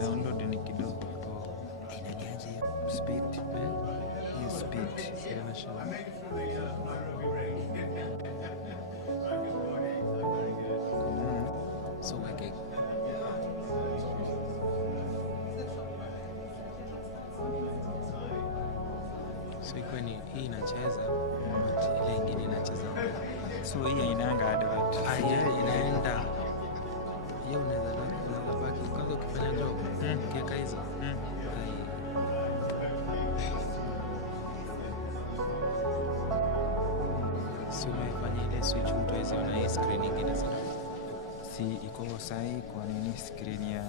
download ni kidogo. Inaniaje speed? Hiyo speed inashauri. So weke so iko ni hii inacheza but ile ingine inacheza. So hii inaanga advert. Inaenda. Hiyo unaweza baki kwanza ukifanya job. Kiweka hizo. So umefanya ile switch mtu aiziona hii screen ingine sana. Si iko sahi kwa nini screen ya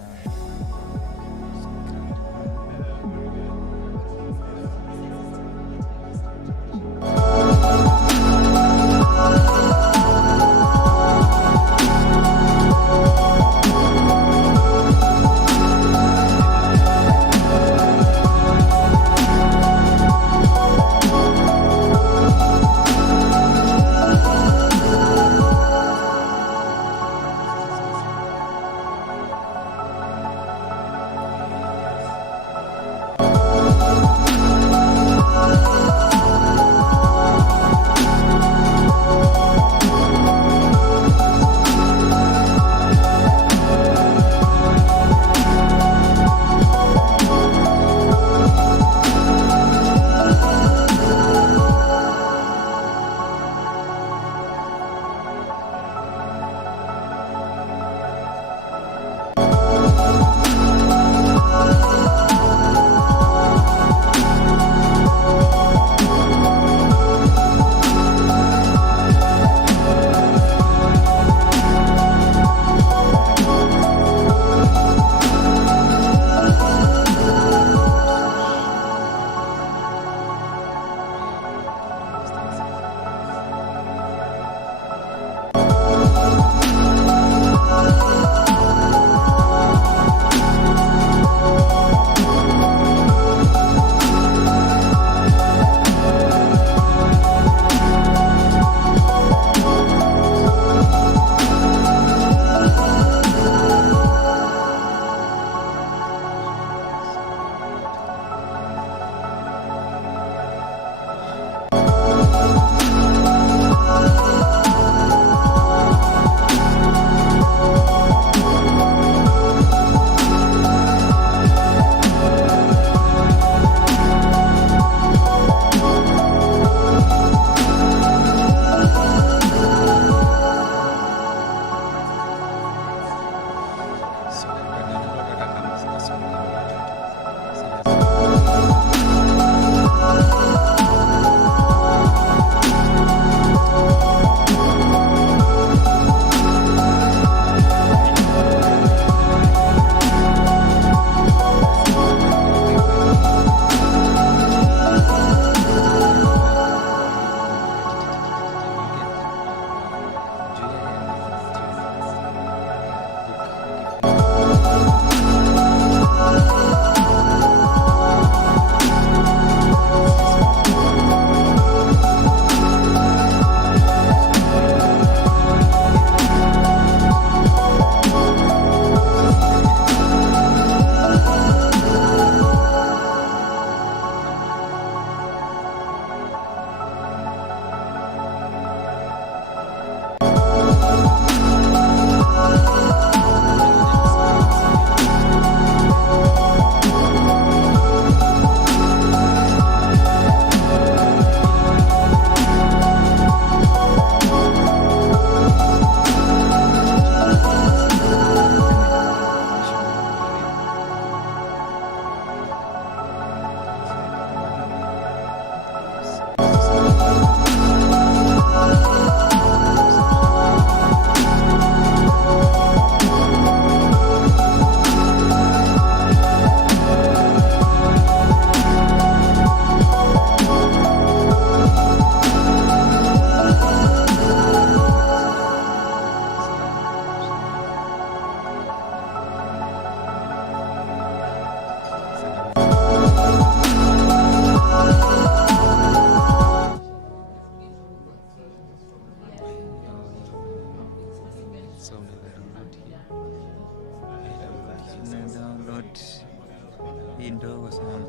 Hii ndogo sana.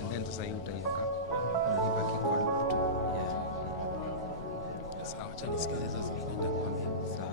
And then sasa hii utaiweka ibaki kwa loop tu. Sawa, acha nisikize hizo zingine nitakwambia. Sawa.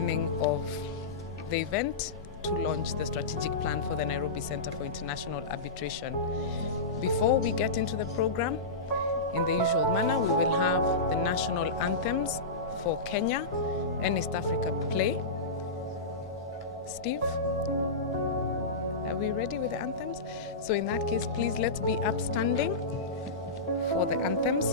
beginning of the event to launch the strategic plan for the Nairobi Center for International Arbitration. Before we get into the program, in the usual manner, we will have the national anthems for Kenya and East Africa play. Steve, are we ready with the anthems? So in that case, please let's be upstanding for the anthems.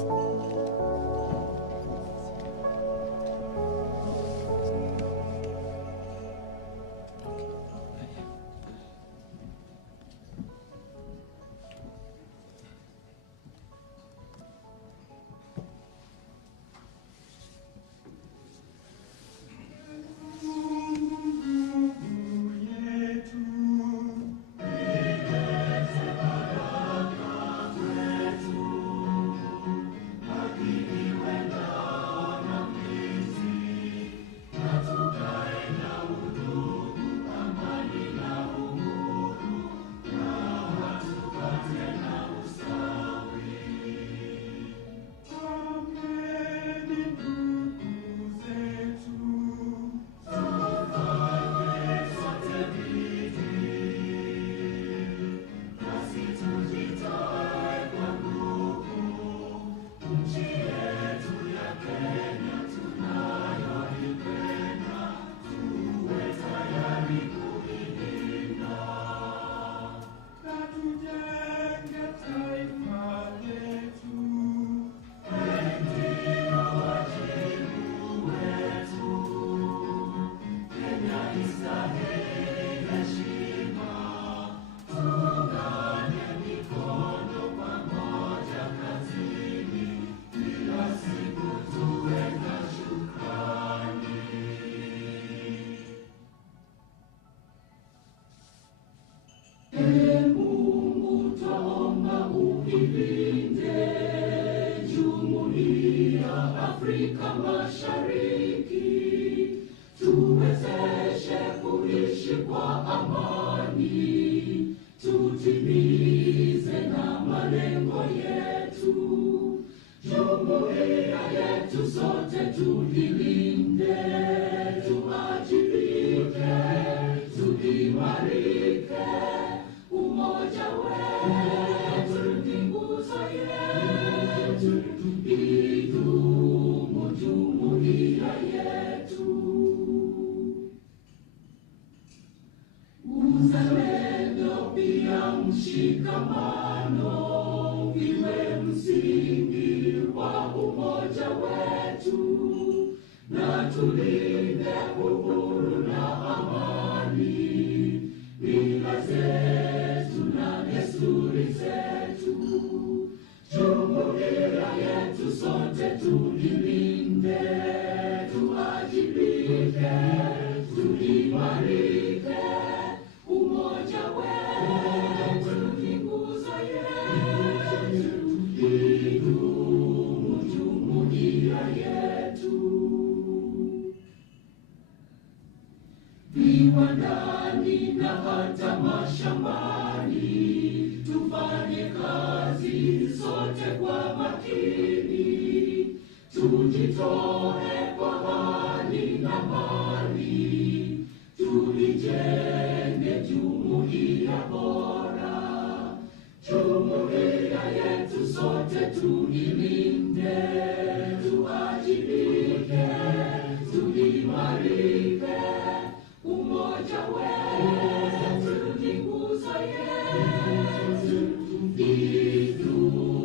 Afrika Mashariki, tuwezeshe kuishi kwa amani, tutimize na malengo yetu. Jumuiya yetu sote tulilinde, tuajibike, tuimarike, umoja wetu ni nguzo yetu, idumu jumuiya yetu. Uzalendo pia mshikamano viwe msingi wa umoja wetu, na tulinde uhuru na amani, mila zetu na desturi zetu. Jumuiya yetu sote tulilinde, tuajibike, tuimarike, umoja wetu ni nguzo yetu, idumu jumuiya yetu. Viwandani na hata mashambani, tufanye kazi sote kwa makini, tujitoe kwa hali na mali, tulijenge jumuiya bora. Jumuiya yetu sote tuilinde, tuajibike, tuimarike, umoja wetu ni nguzo yetu, idumu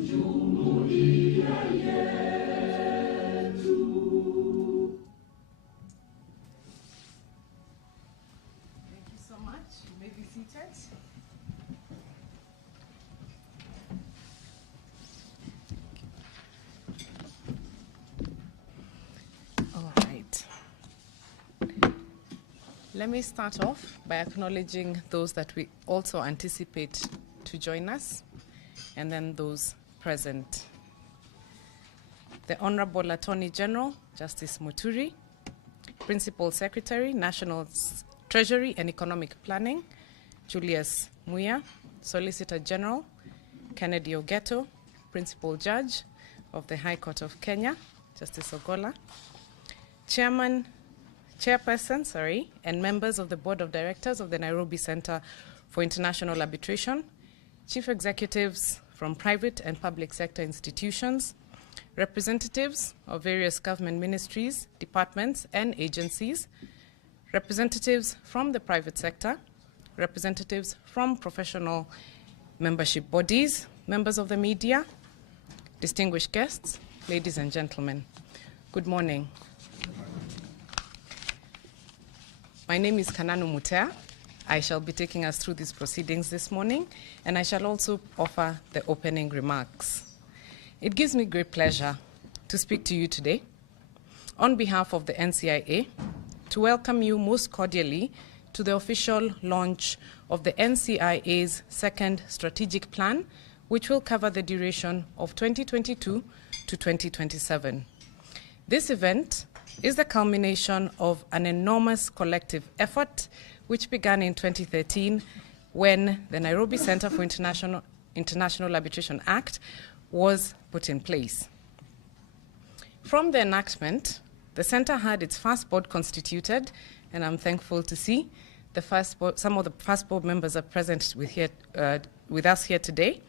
jumuiya yetu. Thank you so much. You may be seated. All right. Let me start off by acknowledging those that we also anticipate to join us, and then those present. The Honorable Attorney General, Justice Muturi, Principal Secretary, National Treasury and Economic Planning, Julius Muya, Solicitor General, Kennedy Ogeto, Principal Judge of the High Court of Kenya, Justice Ogola, Chairman Chairperson, and members of the Board of Directors of the Nairobi Center for International Arbitration, chief executives from private and public sector institutions, representatives of various government ministries, departments, and agencies, representatives from the private sector, representatives from professional membership bodies, members of the media, distinguished guests, ladies and gentlemen, good morning. My name is Kananu Mutea. I shall be taking us through these proceedings this morning, and I shall also offer the opening remarks. It gives me great pleasure to speak to you today on behalf of the NCIA to welcome you most cordially to the official launch of the NCIA's second strategic plan, which will cover the duration of 2022 to 2027. This event is the culmination of an enormous collective effort which began in 2013 when the Nairobi Center for International Arbitration Act was put in place. From the enactment, the center had its first board constituted, and I'm thankful to see some of the first board members are present with us here today.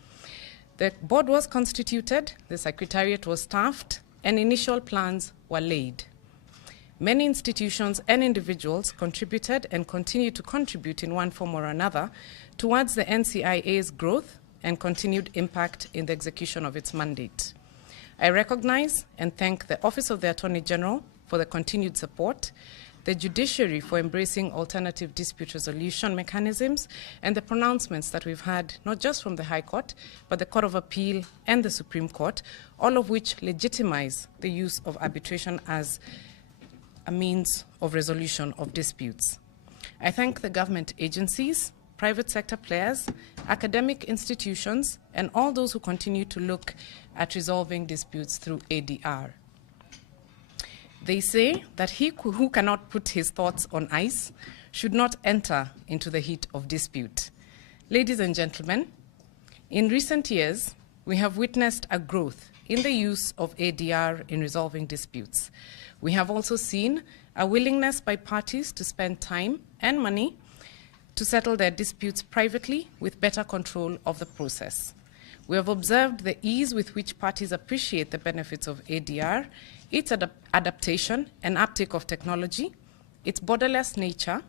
The board was constituted, the secretariat was staffed, and initial plans were laid. Many institutions and individuals contributed and continue to contribute in one form or another towards the NCIA's growth and continued impact in the execution of its mandate. I recognize and thank the Office of the Attorney General for the continued support, the judiciary for embracing alternative dispute resolution mechanisms, and the pronouncements that we've had, not just from the High Court, but the Court of Appeal and the Supreme Court, all of which legitimize the use of arbitration as a means of resolution of disputes. I thank the government agencies, private sector players, academic institutions, and all those who continue to look at resolving disputes through ADR. They say that he who cannot put his thoughts on ice should not enter into the heat of dispute. Ladies and gentlemen, in recent years, we have witnessed a growth in the use of ADR in resolving disputes. We have also seen a willingness by parties to spend time and money to settle their disputes privately with better control of the process. We have observed the ease with which parties appreciate the benefits of ADR, its adaptation and uptake of technology, its borderless nature,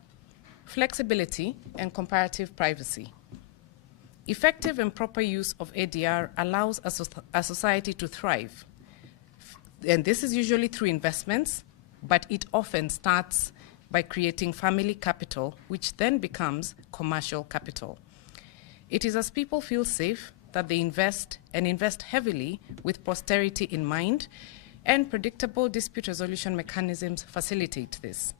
flexibility, and comparative privacy. Effective and proper use of ADR allows a society to thrive. And this is usually through investments, but it often starts by creating family capital, which then becomes commercial capital. It is as people feel safe that they invest and invest heavily with posterity in mind, and predictable dispute resolution mechanisms facilitate this.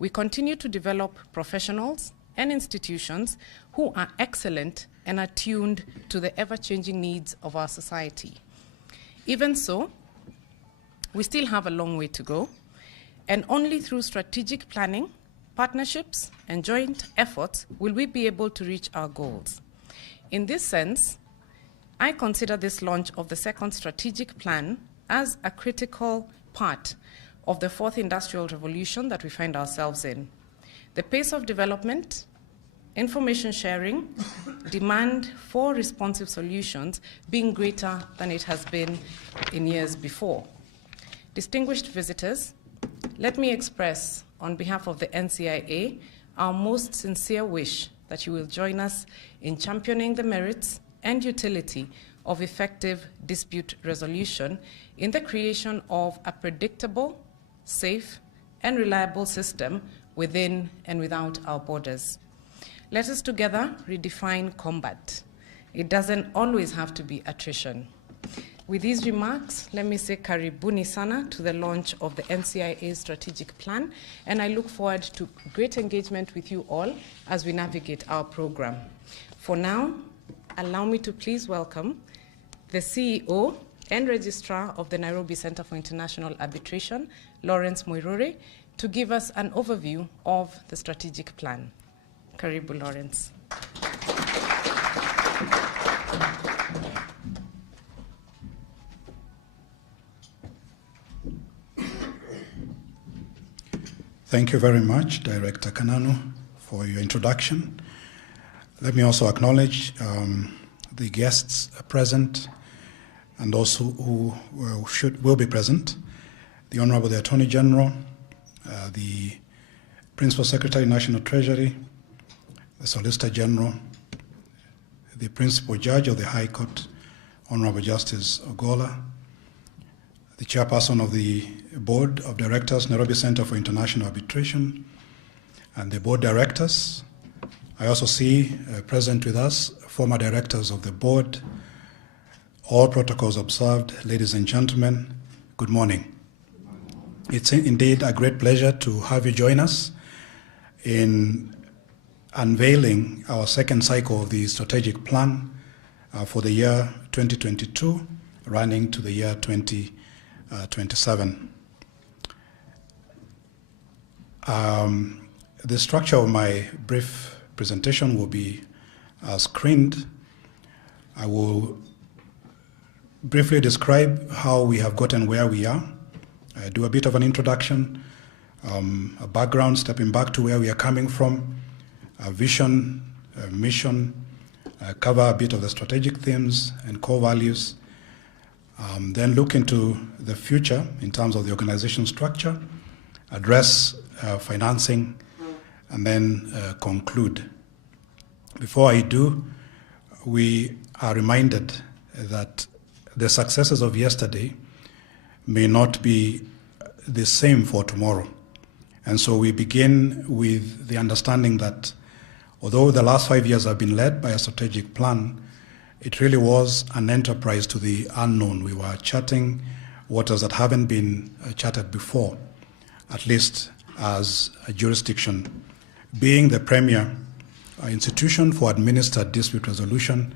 We continue to develop professionals and institutions who are excellent and attuned to the ever-changing needs of our society. Even so, we still have a long way to go, and only through strategic planning, partnerships, and joint efforts will we be able to reach our goals. In this sense, I consider this launch of the second strategic plan as a critical part of the fourth industrial revolution that we find ourselves in. The pace of development, information sharing, demand for responsive solutions being greater than it has been in years before. Distinguished visitors, let me express on behalf of the NCIA our most sincere wish that you will join us in championing the merits and utility of effective dispute resolution in the creation of a predictable, safe, and reliable system within and without our borders. Let us together redefine combat. It doesn't always have to be attrition. With these remarks, let me say karibuni sana to the launch of the NCIA strategic plan, and I look forward to great engagement with you all as we navigate our program. For now, allow me to please welcome the CEO and Registrar of the Nairobi Center for International Arbitration, Lawrence Moirore, to give us an overview of the strategic plan. Karibu, Lawrence. Thank you very much, Director Kananu, for your introduction. Let me also acknowledge the guests present and also who will be present. The Honorable the Attorney General, the Principal Secretary, National Treasury, the Solicitor General, the Principal Judge of the High Court, Honorable Justice Ogola, the Chairperson of the Board of Directors, Nairobi Center for International Arbitration, and the Board Directors. I also see present with us former directors of the board. All protocols observed. Ladies and gentlemen, good morning. It's indeed a great pleasure to have you join us in unveiling our second cycle of the strategic plan for the year 2022, running to the year 2027. The structure of my brief presentation will be screened. I will briefly describe how we have gotten where we are, do a bit of an introduction, a background, stepping back to where we are coming from, a vision, a mission, cover a bit of the strategic themes and core values, then look into the future in terms of the organization structure, address financing, and then conclude. Before I do, we are reminded that the successes of yesterday may not be the same for tomorrow. And so we begin with the understanding that although the last 5 years have been led by a strategic plan, it really was an enterprise to the unknown. We were charting waters that haven't been charted before, at least as a jurisdiction. Being the premier institution for administered dispute resolution,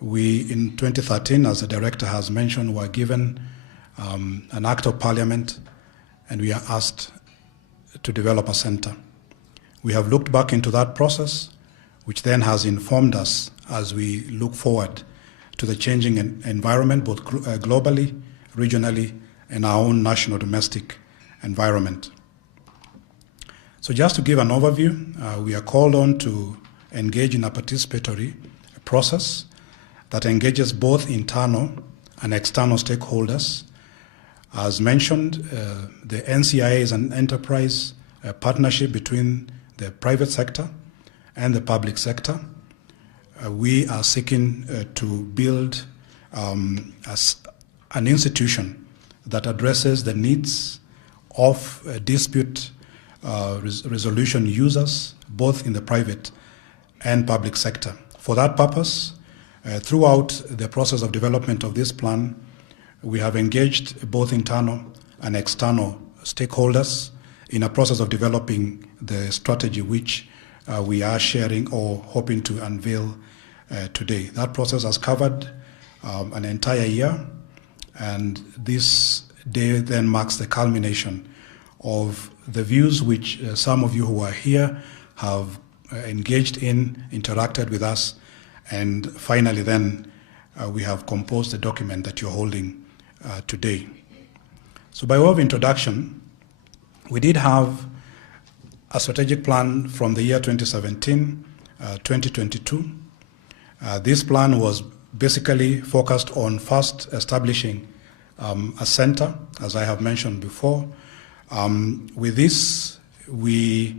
we in 2013, as the director has mentioned, were given an act of parliament, and we are asked to develop a center. We have looked back into that process, which then has informed us as we look forward to the changing environment, both globally, regionally, and our own national domestic environment. So just to give an overview, we are called on to engage in a participatory process that engages both internal and external stakeholders. As mentioned, the NCIA is an enterprise partnership between the private sector and the public sector. We are seeking to build an institution that addresses the needs of dispute resolution users, both in the private and public sector. For that purpose, throughout the process of development of this plan, we have engaged both internal and external stakeholders in a process of developing the strategy which we are sharing or hoping to unveil today. That process has covered an entire year, and this day then marks the culmination of the views which some of you who are here have engaged in, interacted with us, and finally then we have composed the document that you're holding today. So by way of introduction, we did have a strategic plan from the year 2017, 2022. This plan was basically focused on first establishing a center, as I have mentioned before. With this, we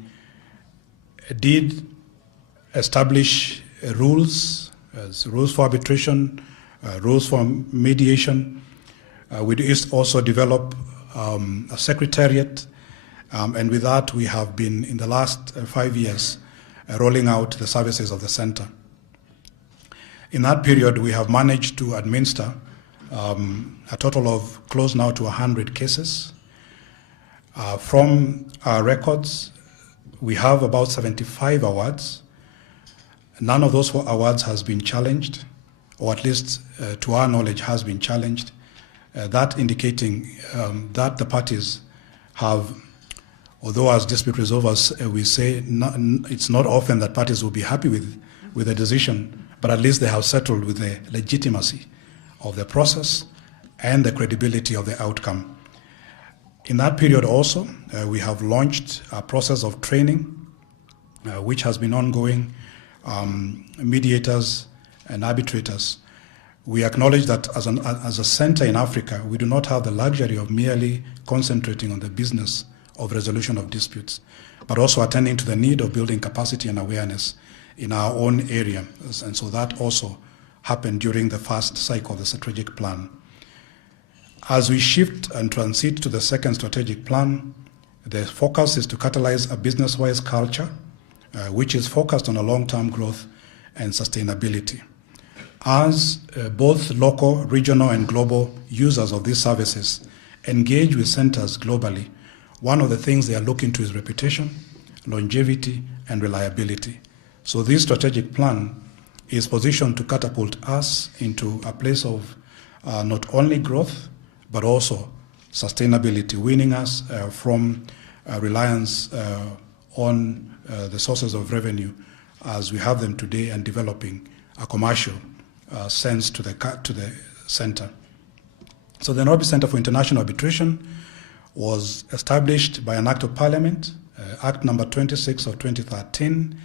did establish rules for arbitration, rules for mediation. We did also develop a secretariat, and with that we have been, in the last 5 years, rolling out the services of the center. In that period, we have managed to administer a total of close now to 100 cases. From our records, we have about 75 awards. None of those awards has been challenged, or at least to our knowledge has been challenged. That indicating that the parties have, although as dispute resolvers we say it's not often that parties will be happy with a decision, but at least they have settled with the legitimacy of the process and the credibility of the outcome. In that period also, we have launched a process of training, which has been ongoing, mediators and arbitrators. We acknowledge that as a center in Africa, we do not have the luxury of merely concentrating on the business of resolution of disputes, but also attending to the need of building capacity and awareness in our own area. And so that also happened during the first cycle of the strategic plan. As we shift and transit to the second strategic plan, the focus is to catalyze a business-wise culture, which is focused on a long-term growth and sustainability. As both local, regional, and global users of these services engage with centers globally, one of the things they are looking to is reputation, longevity, and reliability. So this strategic plan is positioned to catapult us into a place of not only growth, but also sustainability, winning us from reliance on the sources of revenue as we have them today, and developing a commercial sense to the center. So the Nairobi Center for International Arbitration was established by an Act of Parliament, Act number 26 of 2013.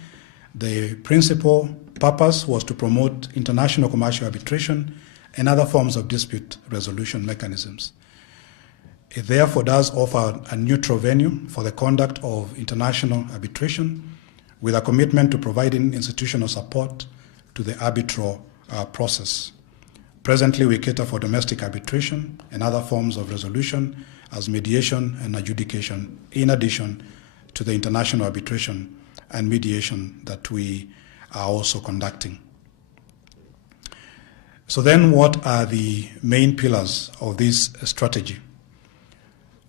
The principal purpose was to promote international commercial arbitration and other forms of dispute resolution mechanisms. It therefore does offer a neutral venue for the conduct of international arbitration, with a commitment to providing institutional support to the arbitral process. Presently, we cater for domestic arbitration and other forms of resolution as mediation and adjudication, in addition to the international arbitration and mediation that we are also conducting. So then, what are the main pillars of this strategy?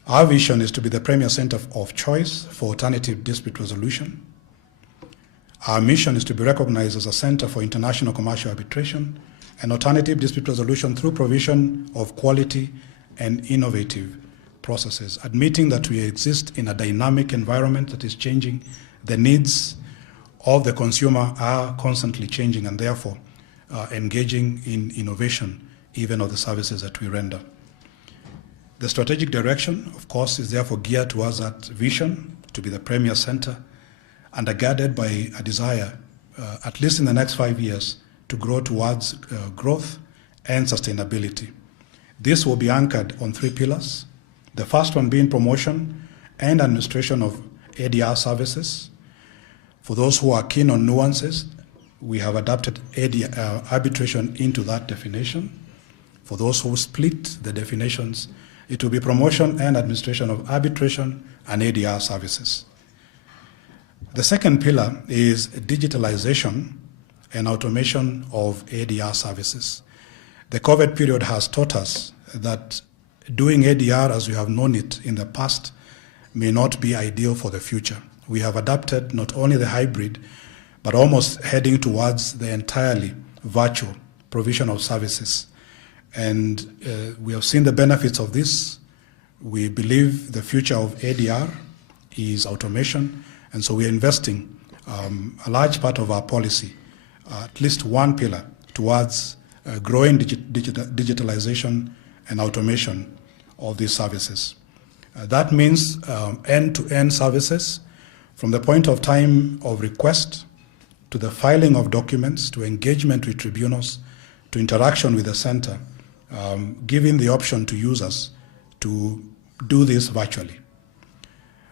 Our vision is to be the premier center of choice for alternative dispute resolution. Our mission is to be recognized as a center for international commercial arbitration and alternative dispute resolution through provision of quality and innovative processes, admitting that we exist in a dynamic environment that is changing. The needs of the consumer are constantly changing, and therefore engaging in innovation even of the services that we render. The strategic direction, of course, is therefore geared towards that vision to be the premier center, undergirded by a desire, at least in the next 5 years, to grow towards growth and sustainability. This will be anchored on 3 pillars. The first one being promotion and administration of ADR services. For those who are keen on nuances, we have adapted arbitration into that definition. For those who split the definitions, it will be promotion and administration of arbitration and ADR services. The second pillar is digitalization and automation of ADR services. The COVID period has taught us that doing ADR as we have known it in the past may not be ideal for the future. We have adapted not only the hybrid, but almost heading towards the entirely virtual provision of services. And we have seen the benefits of this. We believe the future of ADR is automation, and so we are investing a large part of our policy, at least one pillar, towards growing digitalization and automation of these services. That means end-to-end services, from the point of time of request to the filing of documents, to engagement with tribunals, to interaction with the center, giving the option to users to do this virtually.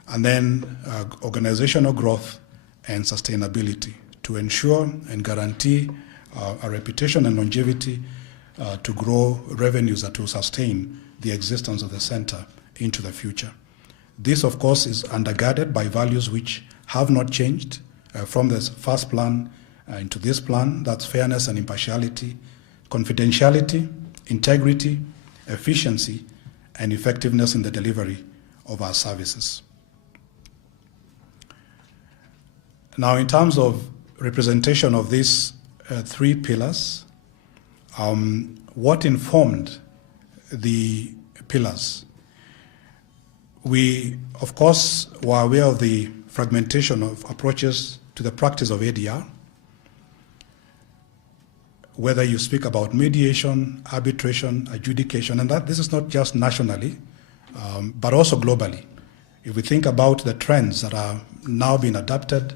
And then organizational growth and sustainability to ensure and guarantee a reputation and longevity to grow revenues that will sustain the existence of the center into the future. This, of course, is undergirded by values which have not changed from the first plan into this plan. That's fairness and impartiality, confidentiality, integrity, efficiency, and effectiveness in the delivery of our services. Now, in terms of representation of these 3 pillars, what informed the pillars? We, of course, were aware of the fragmentation of approaches to the practice of ADR. Whether you speak about mediation, arbitration, adjudication, and that this is not just nationally, but also globally. If we think about the trends that are now being adapted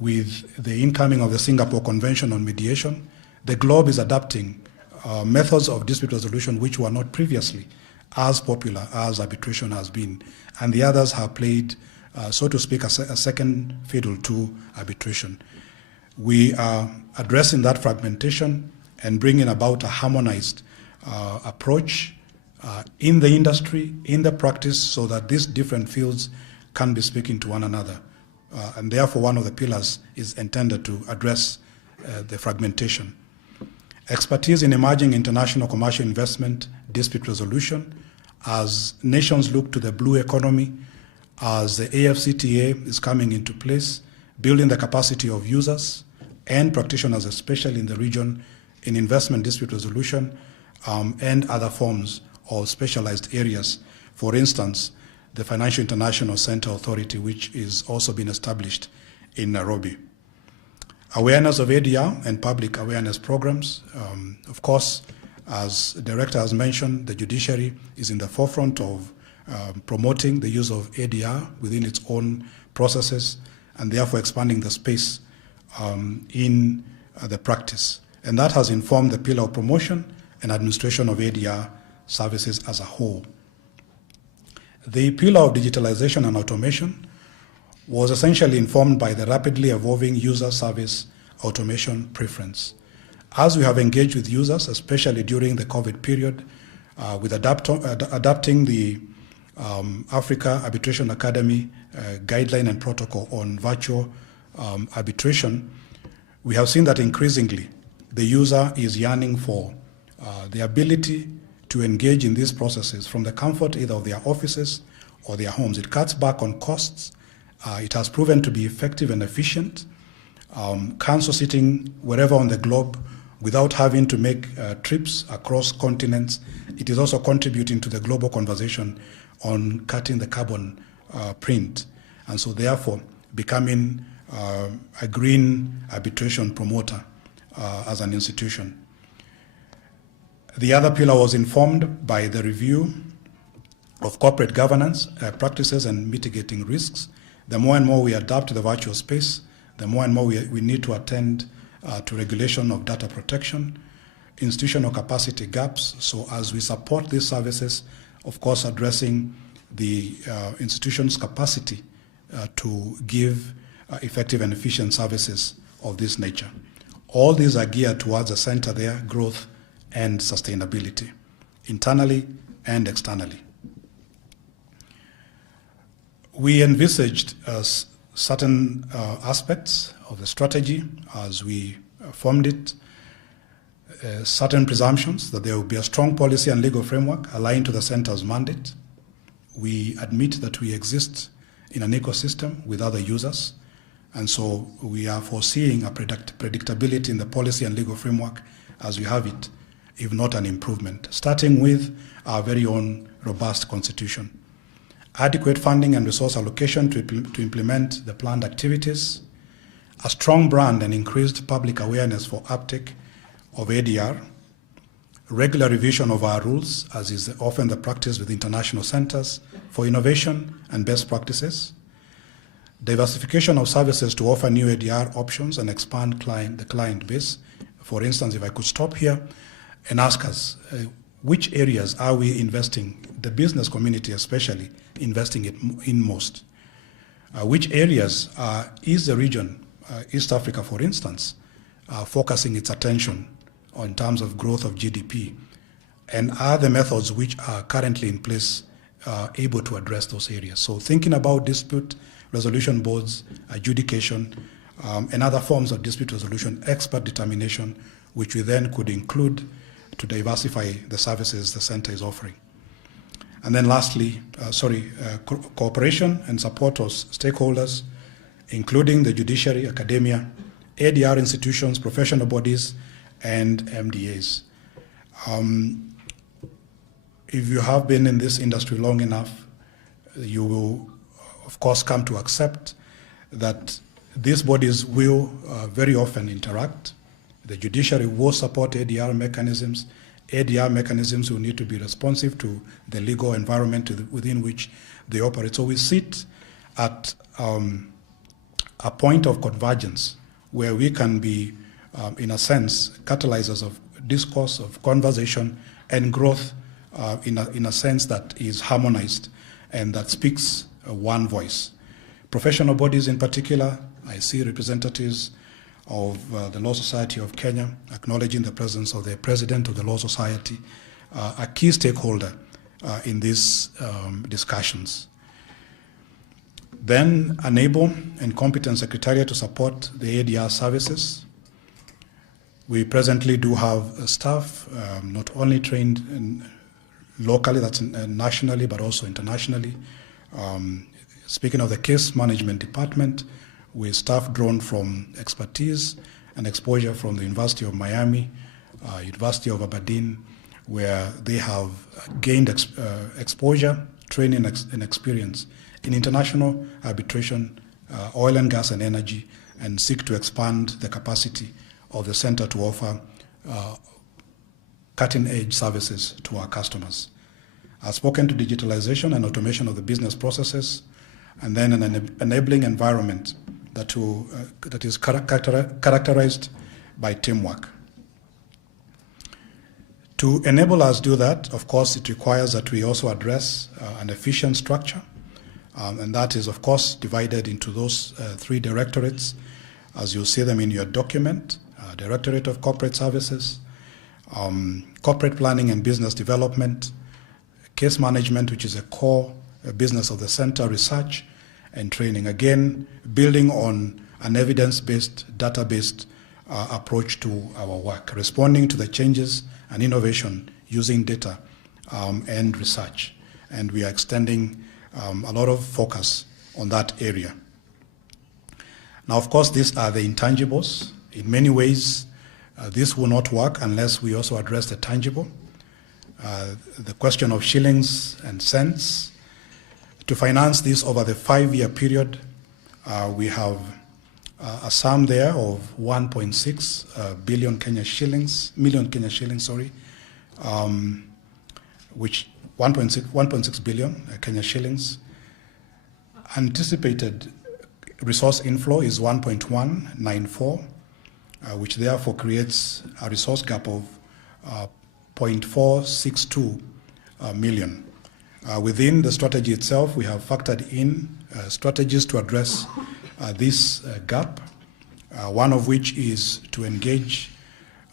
with the incoming of the Singapore Convention on Mediation, the globe is adapting methods of dispute resolution which were not previously as popular as arbitration has been, and the others have played, so to speak, a second fiddle to arbitration. We are addressing that fragmentation and bringing about a harmonized approach in the industry, in the practice, so that these different fields can be speaking to one another. And therefore, one of the pillars is intended to address the fragmentation. Expertise in emerging international commercial investment, dispute resolution, as nations look to the blue economy, as the AFCTA is coming into place, building the capacity of users and practitioners, especially in the region, in investment dispute resolution and other forms of specialized areas. For instance, the Financial International Center Authority, which is also being established in Nairobi. Awareness of ADR and public awareness programs. Of course, as the Director has mentioned, the judiciary is in the forefront of promoting the use of ADR within its own processes, and therefore expanding the space in the practice. And that has informed the pillar of promotion and administration of ADR services as a whole. The pillar of digitalization and automation was essentially informed by the rapidly evolving user service automation preference. As we have engaged with users, especially during the COVID period, with adapting the Africa Arbitration Academy guideline and protocol on virtual arbitration, we have seen that increasingly the user is yearning for the ability to engage in these processes from the comfort either of their offices or their homes. It cuts back on costs. It has proven to be effective and efficient. Counsel sitting wherever on the globe without having to make trips across continents. It is also contributing to the global conversation on cutting the carbon print, and so therefore becoming a green arbitration promoter as an institution. The other pillar was informed by the review of corporate governance practices and mitigating risks. The more and more we adapt to the virtual space, the more and more we need to attend to regulation of data protection, institutional capacity gaps. So as we support these services, of course, addressing the institution's capacity to give effective and efficient services of this nature. All these are geared towards a center there, growth and sustainability, internally and externally. We envisaged certain aspects of the strategy as we formed it, certain presumptions that there will be a strong policy and legal framework aligned to the center's mandate. We admit that we exist in an ecosystem with other users, and so we are foreseeing a predictability in the policy and legal framework as we have it, if not an improvement, starting with our very own robust constitution. Adequate funding and resource allocation to implement the planned activities, a strong brand and increased public awareness for uptake of ADR, regular revision of our rules, as is often the practice with international centers, for innovation and best practices, diversification of services to offer new ADR options and expand the client base. For instance, if I could stop here and ask us, which areas are we investing, the business community especially, investing in most? Which areas is the region, East Africa for instance, focusing its attention on terms of growth of GDP? And are the methods which are currently in place able to address those areas? So thinking about dispute resolution boards, adjudication, and other forms of dispute resolution, expert determination, which we then could include to diversify the services the center is offering. And then lastly, cooperation and support of stakeholders, including the judiciary, academia, ADR institutions, professional bodies, and MDAs. If you have been in this industry long enough, you will, of course, come to accept that these bodies will very often interact. The judiciary will support ADR mechanisms, ADR mechanisms will need to be responsive to the legal environment within which they operate. So we sit at a point of convergence where we can be, in a sense, catalyzers of discourse, of conversation, and growth in a sense that is harmonized and that speaks one voice. Professional bodies in particular, I see representatives of the Law Society of Kenya acknowledging the presence of the President of the Law Society, a key stakeholder in these discussions. Then an able and competent secretariat to support the ADR services. We presently do have staff not only trained locally, that's nationally, but also internationally. Speaking of the case management department, with staff drawn from expertise and exposure from the University of Miami, University of Aberdeen, where they have gained exposure, training, and experience in international arbitration, oil and gas and energy, and seek to expand the capacity of the center to offer cutting-edge services to our customers. I've spoken to digitalization and automation of the business processes, and then an enabling environment that is characterized by teamwork. To enable us do that, of course, it requires that we also address an efficient structure, and that is, of course, divided into those three directorates, as you'll see them in your document: Directorate of Corporate Services, Corporate Planning and Business Development, Case Management, which is a core business of the center, research and training. Again, building on an evidence-based, data-based approach to our work, responding to the changes and innovation using data and research. And we are extending a lot of focus on that area. Now, of course, these are the intangibles. In many ways, this will not work unless we also address the tangible. The question of shillings and cents. To finance this over the 5-year period, we have a sum there of 1.6 million Kenya shillings, which 1.6 billion Kenya shillings. Anticipated resource inflow is 1.194, which therefore creates a resource gap of 0.462 million. Within the strategy itself, we have factored in strategies to address this gap, one of which is to engage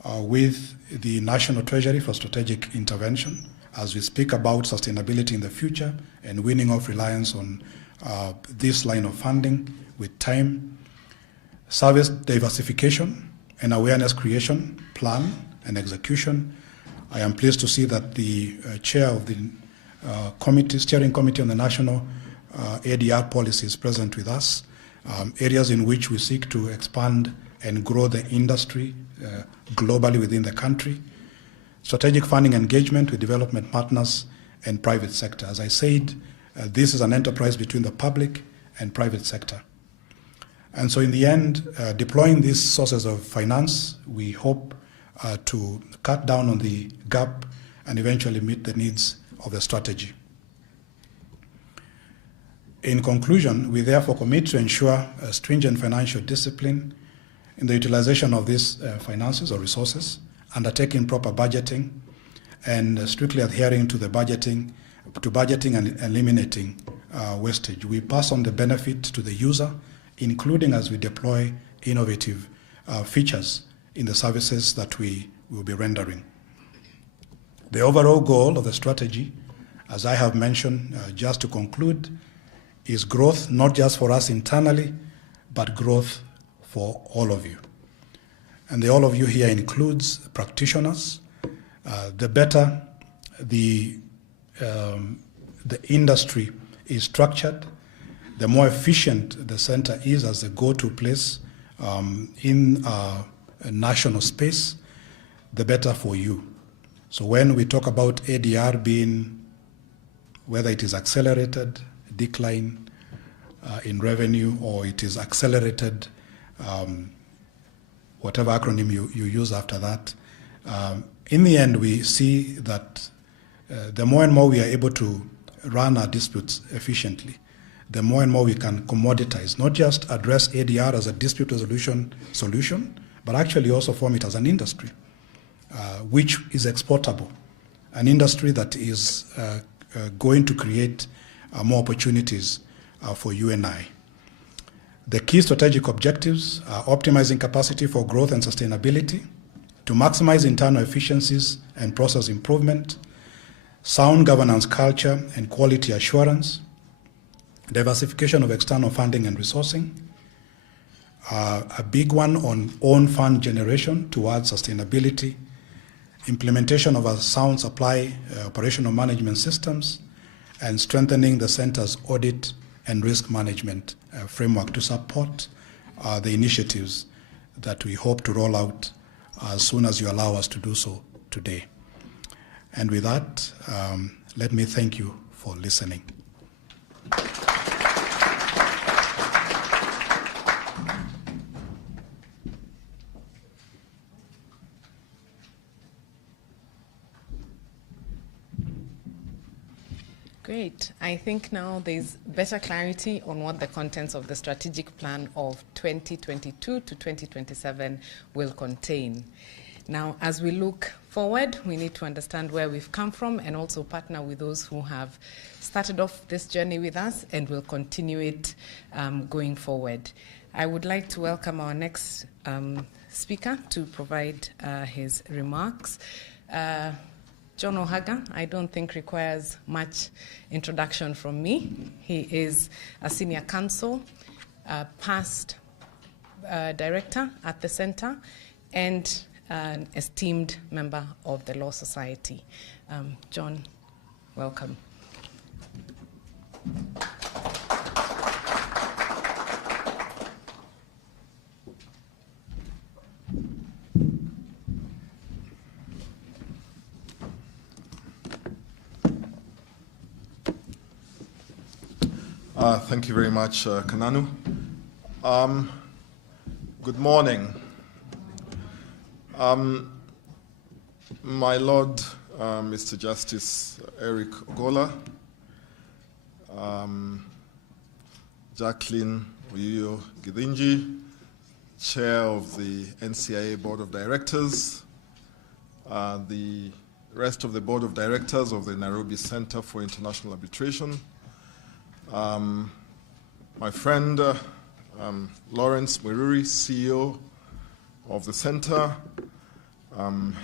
with the National Treasury for strategic intervention as we speak about sustainability in the future and weaning off reliance on this line of funding with time. Service diversification and awareness creation plan and execution. I am pleased to see that the chair of the steering committee on the national ADR policy is present with us. Areas in which we seek to expand and grow the industry globally within the country. Strategic funding engagement with development partners and private sector. As I said, this is an enterprise between the public and private sector. And so in the end, deploying these sources of finance, we hope to cut down on the gap and eventually meet the needs of the strategy. In conclusion, we therefore commit to ensure a stringent financial discipline in the utilization of these finances or resources, undertaking proper budgeting, and strictly adhering to budgeting and eliminating wastage. We pass on the benefit to the user, including as we deploy innovative features in the services that we will be rendering. The overall goal of the strategy, as I have mentioned, just to conclude, is growth, not just for us internally, but growth for all of you. And the all of you here includes practitioners. The better the industry is structured, the more efficient the center is as a go-to place in a national space, the better for you. So when we talk about ADR being, whether it is accelerated decline in revenue or it is accelerated, whatever acronym you use after that, In the end, we see that the more and more we are able to run our disputes efficiently, the more and more we can commoditize, not just address ADR as a dispute resolution solution, but actually also form it as an industry, which is exportable, an industry that is going to create more opportunities for you and I. The key strategic objectives are optimizing capacity for growth and sustainability, to maximize internal efficiencies and process improvement, sound governance culture and quality assurance, diversification of external funding and resourcing, a big one on own fund generation towards sustainability, implementation of a sound supply operational management systems, and strengthening the center's audit and risk management framework to support the initiatives that we hope to roll out as soon as you allow us to do so today. And with that, let me thank you for listening. Great. I think now there's better clarity on what the contents of the strategic plan of 2022 to 2027 will contain. Now, as we look forward, we need to understand where we've come from and also partner with those who have started off this journey with us and will continue it going forward. I would like to welcome our next speaker to provide his remarks. John Ohaga, I don't think requires much introduction from me. He is a senior counsel, past director at the center, and an esteemed member of the Law Society. John, welcome. Thank you very much, Kananu. Good morning. My Lord, Mr. Justice Eric Ogola, Jacqueline Uyuyo Githinji, Chair of the NCIA Board of Directors, the rest of the Board of Directors of the Nairobi Center for International Arbitration, my friend Lawrence Mweruri, CEO of the center,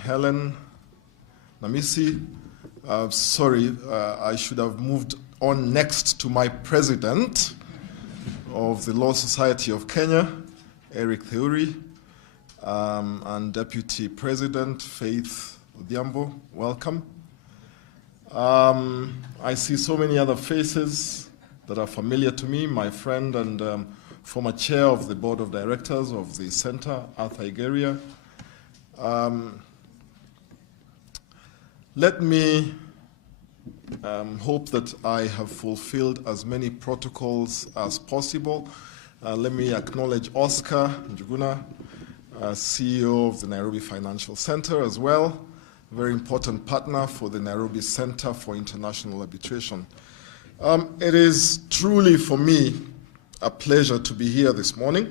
Helen Namisi. Sorry, I should have moved on next to my president of the Law Society of Kenya, Eric Theuri, and Deputy President Faith Odhiambo. Welcome. I see so many other faces that are familiar to me. My friend and former chair of the board of directors of the center, Arthur Igeria. Let me hope that I have fulfilled as many protocols as possible. Let me acknowledge Oscar Njuguna, CEO of the Nairobi Financial Center as well, a very important partner for the Nairobi Center for International Arbitration. It is truly for me a pleasure to be here this morning,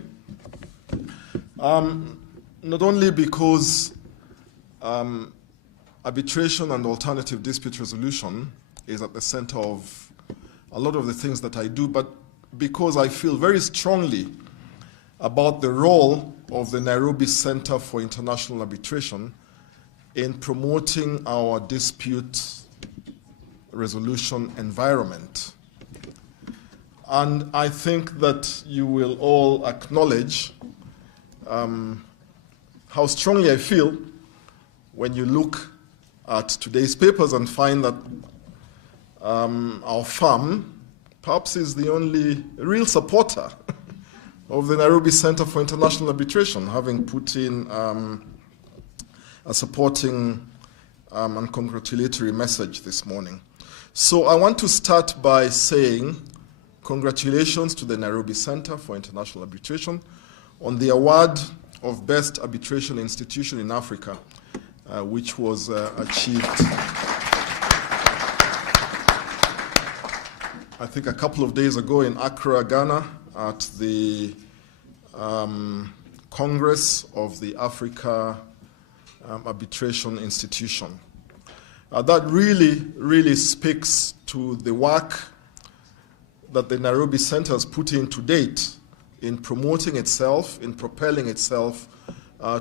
not only because arbitration and alternative dispute resolution is at the center of a lot of the things that I do, but because I feel very strongly about the role of the Nairobi Center for International Arbitration in promoting our dispute resolution environment. And I think that you will all acknowledge how strongly I feel when you look at today's papers and find that our firm perhaps is the only real supporter of the Nairobi Center for International Arbitration, having put in a supporting and congratulatory message this morning. So I want to start by saying congratulations to the Nairobi Center for International Arbitration on the award of Best Arbitration Institution in Africa which was achieved, I think, a couple of days ago in Accra, Ghana, at the Congress of the Africa Arbitration Institution. That really speaks to the work that the Nairobi Center has put in to date in promoting itself, in propelling itself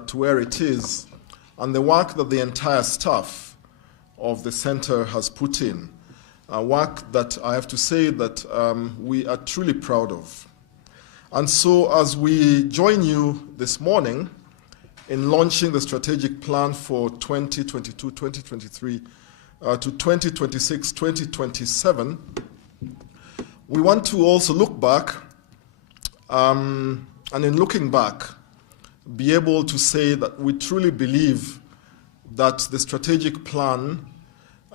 to where it is, and the work that the entire staff of the center has put in, work that I have to say that we are truly proud of. And so as we join you this morning in launching the strategic plan for 2022-2023 to 2026-2027, we want to also look back, and in looking back, be able to say that we truly believe that the strategic plan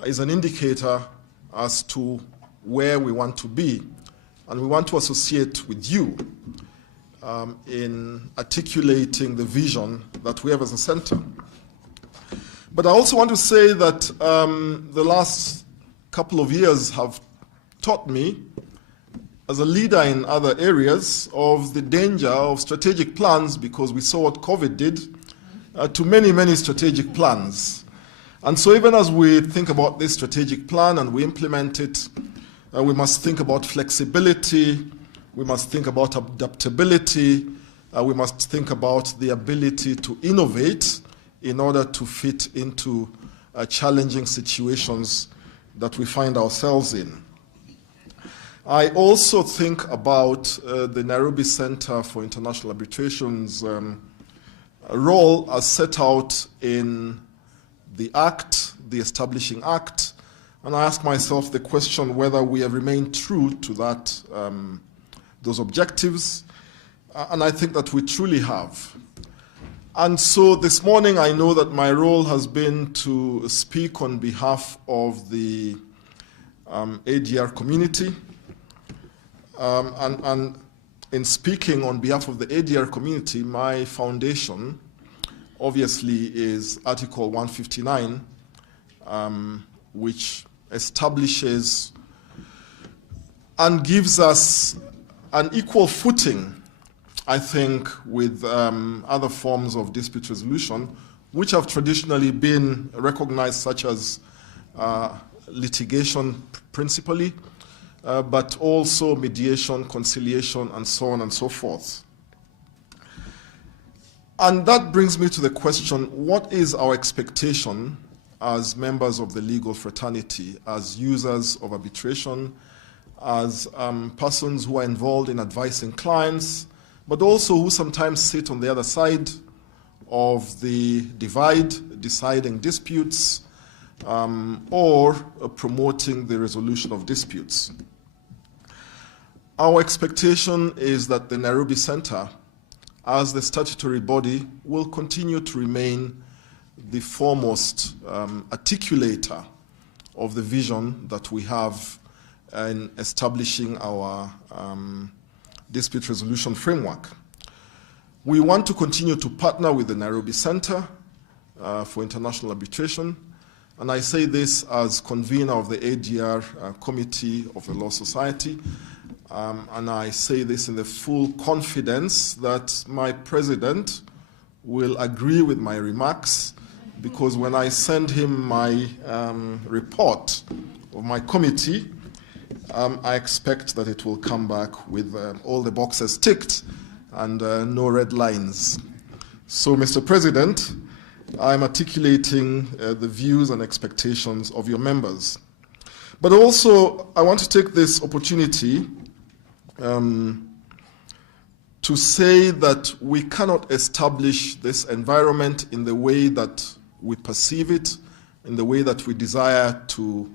is an indicator as to where we want to be, and we want to associate with you in articulating the vision that we have as a center. But I also want to say that the last couple of years have taught me, as a leader in other areas, of the danger of strategic plans, because we saw what COVID did to many strategic plans. And so even as we think about this strategic plan and we implement it, we must think about flexibility, we must think about adaptability, we must think about the ability to innovate in order to fit into challenging situations that we find ourselves in. I also think about the Nairobi Center for International Arbitration's role as set out in the Act, the Establishing Act, and I ask myself the question whether we have remained true to that, those objectives, and I think that we truly have. And so this morning I know that my role has been to speak on behalf of the ADR community. And in speaking on behalf of the ADR community, my foundation obviously is Article 159, which establishes and gives us an equal footing, I think, with other forms of dispute resolution, which have traditionally been recognized, such as litigation principally, but also mediation, conciliation, and so on and so forth. And that brings me to the question, what is our expectation as members of the legal fraternity, as users of arbitration, as persons who are involved in advising clients, but also who sometimes sit on the other side of the divide, deciding disputes, or promoting the resolution of disputes. Our expectation is that the Nairobi Center, as the statutory body, will continue to remain the foremost articulator of the vision that we have in establishing our dispute resolution framework. We want to continue to partner with the Nairobi Center for International Arbitration, and I say this as convener of the ADR Committee of the Law Society, and I say this in the full confidence that my president will agree with my remarks, because when I send him my report of my committee, I expect that it will come back with all the boxes ticked and no red lines. So, Mr. President, I'm articulating the views and expectations of your members. But also, I want to take this opportunity to say that we cannot establish this environment in the way that we perceive it, in the way that we desire to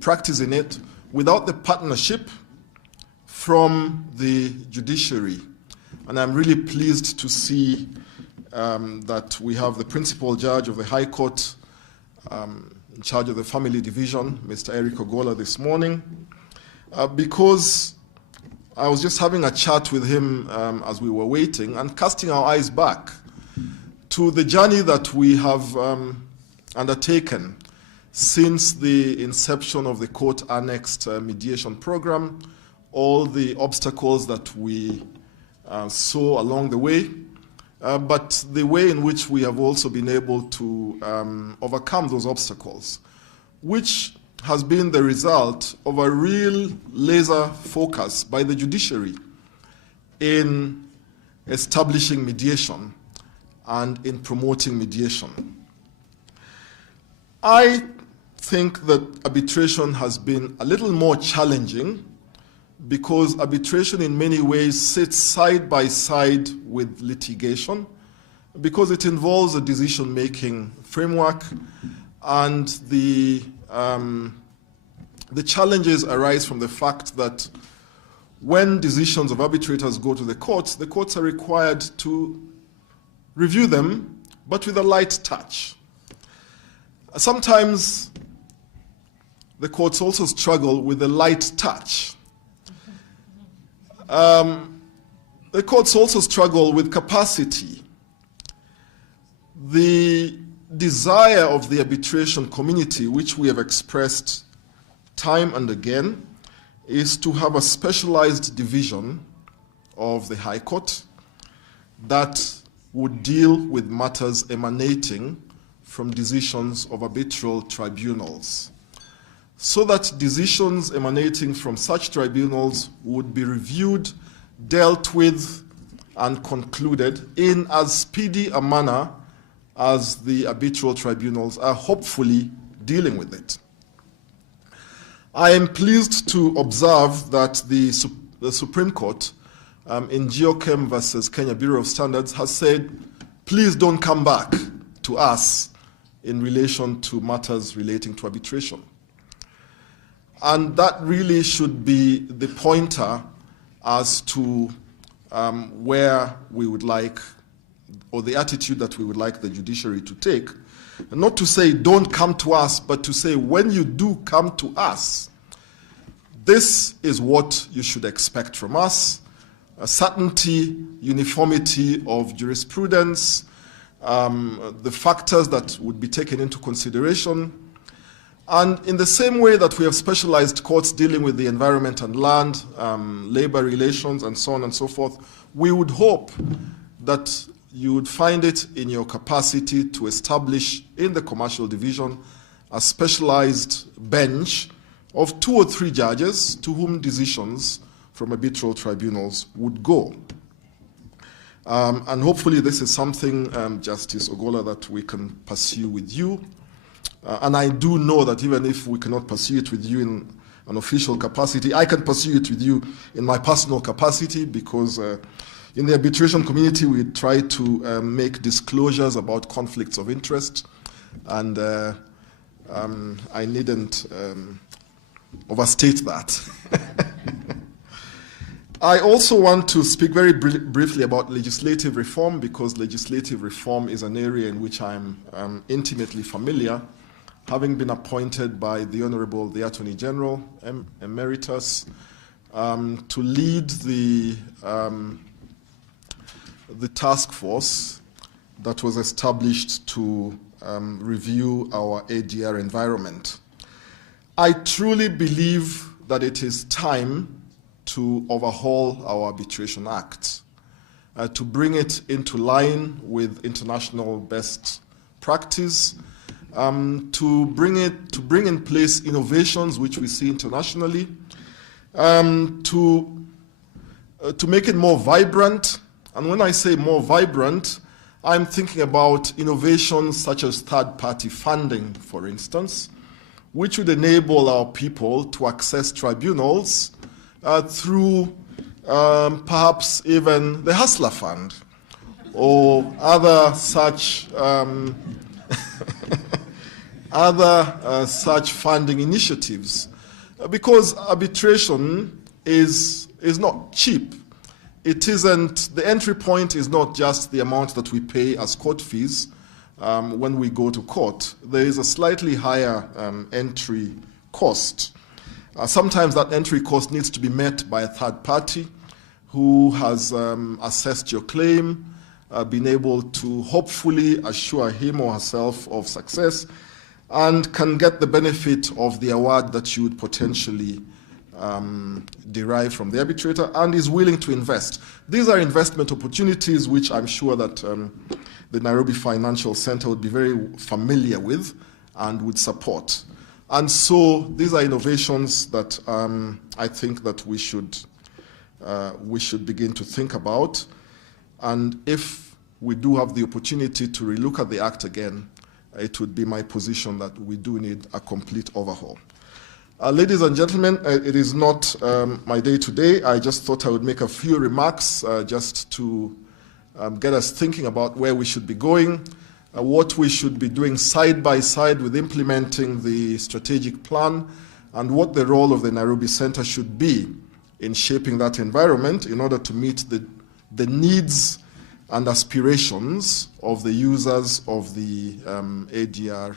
practice in it, without the partnership from the judiciary. And I'm really pleased to see that we have the principal judge of the High Court in charge of the Family Division, Mr. Eric Ogola, this morning, because I was just having a chat with him as we were waiting and casting our eyes back to the journey that we have undertaken since the inception of the court-annexed mediation program, all the obstacles that we saw along the way, but the way in which we have also been able to overcome those obstacles, which has been the result of a real laser focus by the judiciary in establishing mediation and in promoting mediation. I think that arbitration has been a little more challenging because arbitration in many ways sits side by side with litigation, because it involves a decision-making framework, and the challenges arise from the fact that when decisions of arbitrators go to the courts are required to review them, but with a light touch. Sometimes the courts also struggle with the light touch. The courts also struggle with capacity. The desire of the arbitration community, which we have expressed time and again, is to have a specialized division of the High Court that would deal with matters emanating from decisions of arbitral tribunals, so that decisions emanating from such tribunals would be reviewed, dealt with, and concluded in as speedy a manner as the arbitral tribunals are hopefully dealing with it. I am pleased to observe that the Supreme Court in Geochem versus Kenya Bureau of Standards has said, please don't come back to us in relation to matters relating to arbitration. And that really should be the pointer as to where we would like, or the attitude that we would like the judiciary to take. And not to say don't come to us, but to say when you do come to us, this is what you should expect from us: a certainty, uniformity of jurisprudence, the factors that would be taken into consideration. And in the same way that we have specialized courts dealing with the environment and land, labor relations, and so on and so forth, we would hope that you would find it in your capacity to establish in the commercial division a specialized bench of 2 or 3 judges to whom decisions from arbitral tribunals would go. And hopefully this is something, Justice Ogola, that we can pursue with you. And I do know that even if we cannot pursue it with you in an official capacity, I can pursue it with you in my personal capacity, because in the arbitration community we try to make disclosures about conflicts of interest, and I needn't overstate that. I also want to speak very briefly about legislative reform, because legislative reform is an area in which I'm intimately familiar, having been appointed by the Honorable the Attorney General Emeritus to lead the task force that was established to review our ADR environment. I truly believe that it is time to overhaul our Arbitration Act, to bring it into line with international best practice, to bring in place innovations which we see internationally, to make it more vibrant. And when I say more vibrant, I'm thinking about innovations such as third-party funding, for instance, which would enable our people to access tribunals through perhaps even the Hustler Fund or other such such funding initiatives, because arbitration is not cheap. It isn't, the entry point is not just the amount that we pay as court fees when we go to court. There is a slightly higher entry cost. Sometimes that entry cost needs to be met by a third party who has assessed your claim, been able to hopefully assure him or herself of success and can get the benefit of the award that you would potentially derive from the arbitrator and is willing to invest. These are investment opportunities which I'm sure that the Nairobi Financial Center would be very familiar with and would support. And so these are innovations that I think that we should begin to think about. And if we do have the opportunity to relook at the Act again, it would be my position that we do need a complete overhaul. Ladies and gentlemen, it is not my day today. I just thought I would make a few remarks just to get us thinking about where we should be going, what we should be doing side by side with implementing the strategic plan, and what the role of the Nairobi Center should be in shaping that environment in order to meet the needs and aspirations of the users of the ADR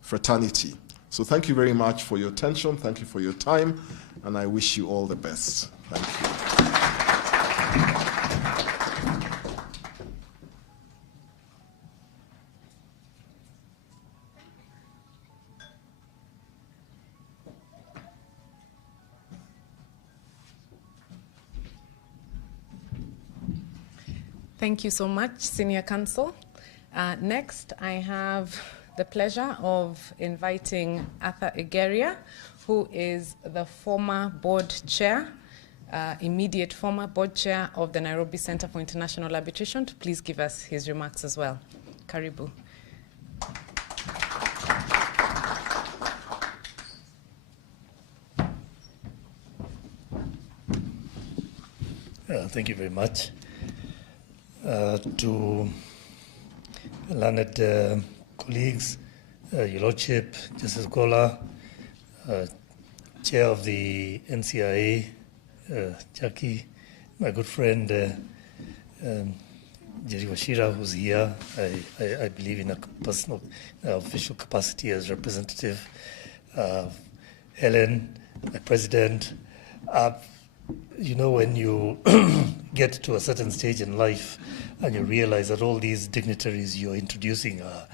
fraternity. So thank you very much for your attention, thank you for your time, and I wish you all the best. Thank you. Thank you so much, Senior Counsel. Next, I have the pleasure of inviting Arthur Egeria, who is the former board chair, immediate former board chair of the Nairobi Center for International Arbitration, to please give us his remarks as well. Karibu. Thank you very much. To learned colleagues, Your Lordship, Justice Gola, Chair of the NCIA, Jackie, my good friend Jerry Washira, who's here, I believe in a personal, official capacity as representative, Helen, my president. You know, when you get to a certain stage in life and you realize that all these dignitaries you're introducing are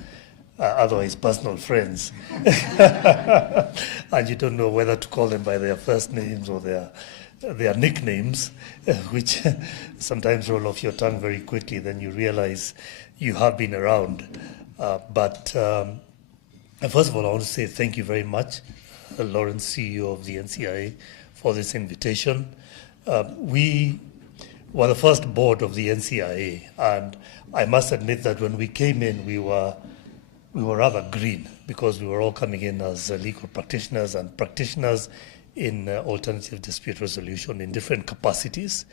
otherwise personal friends, and you don't know whether to call them by their first names or their nicknames, which sometimes roll off your tongue very quickly, then you realize you have been around. But first of all, I want to say thank you very much, Lawrence, CEO of the NCIA, for this invitation. We were the first board of the NCIA, and I must admit that when we came in, we were rather green, because we were all coming in as legal practitioners and practitioners in alternative dispute resolution in different capacities.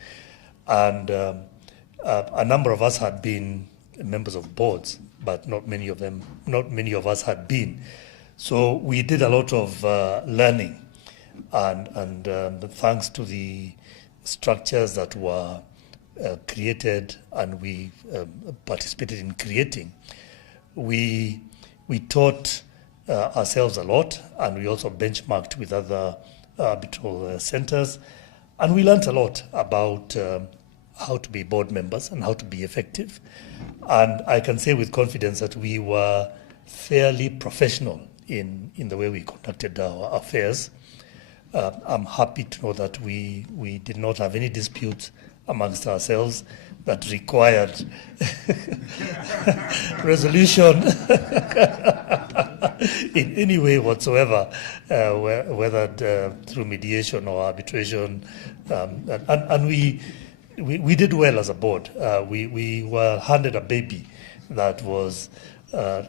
And a number of us had been members of boards, but not many of us had been. So we did a lot of learning, and thanks to the structures that were created and we participated in creating, we taught ourselves a lot, and we also benchmarked with other arbitral centers, and we learned a lot about how to be board members and how to be effective. And I can say with confidence that we were fairly professional in the way we conducted our affairs. I'm happy to know that we did not have any disputes amongst ourselves that required resolution in any way whatsoever, whether through mediation or arbitration. And we did well as a board. We were handed a baby that was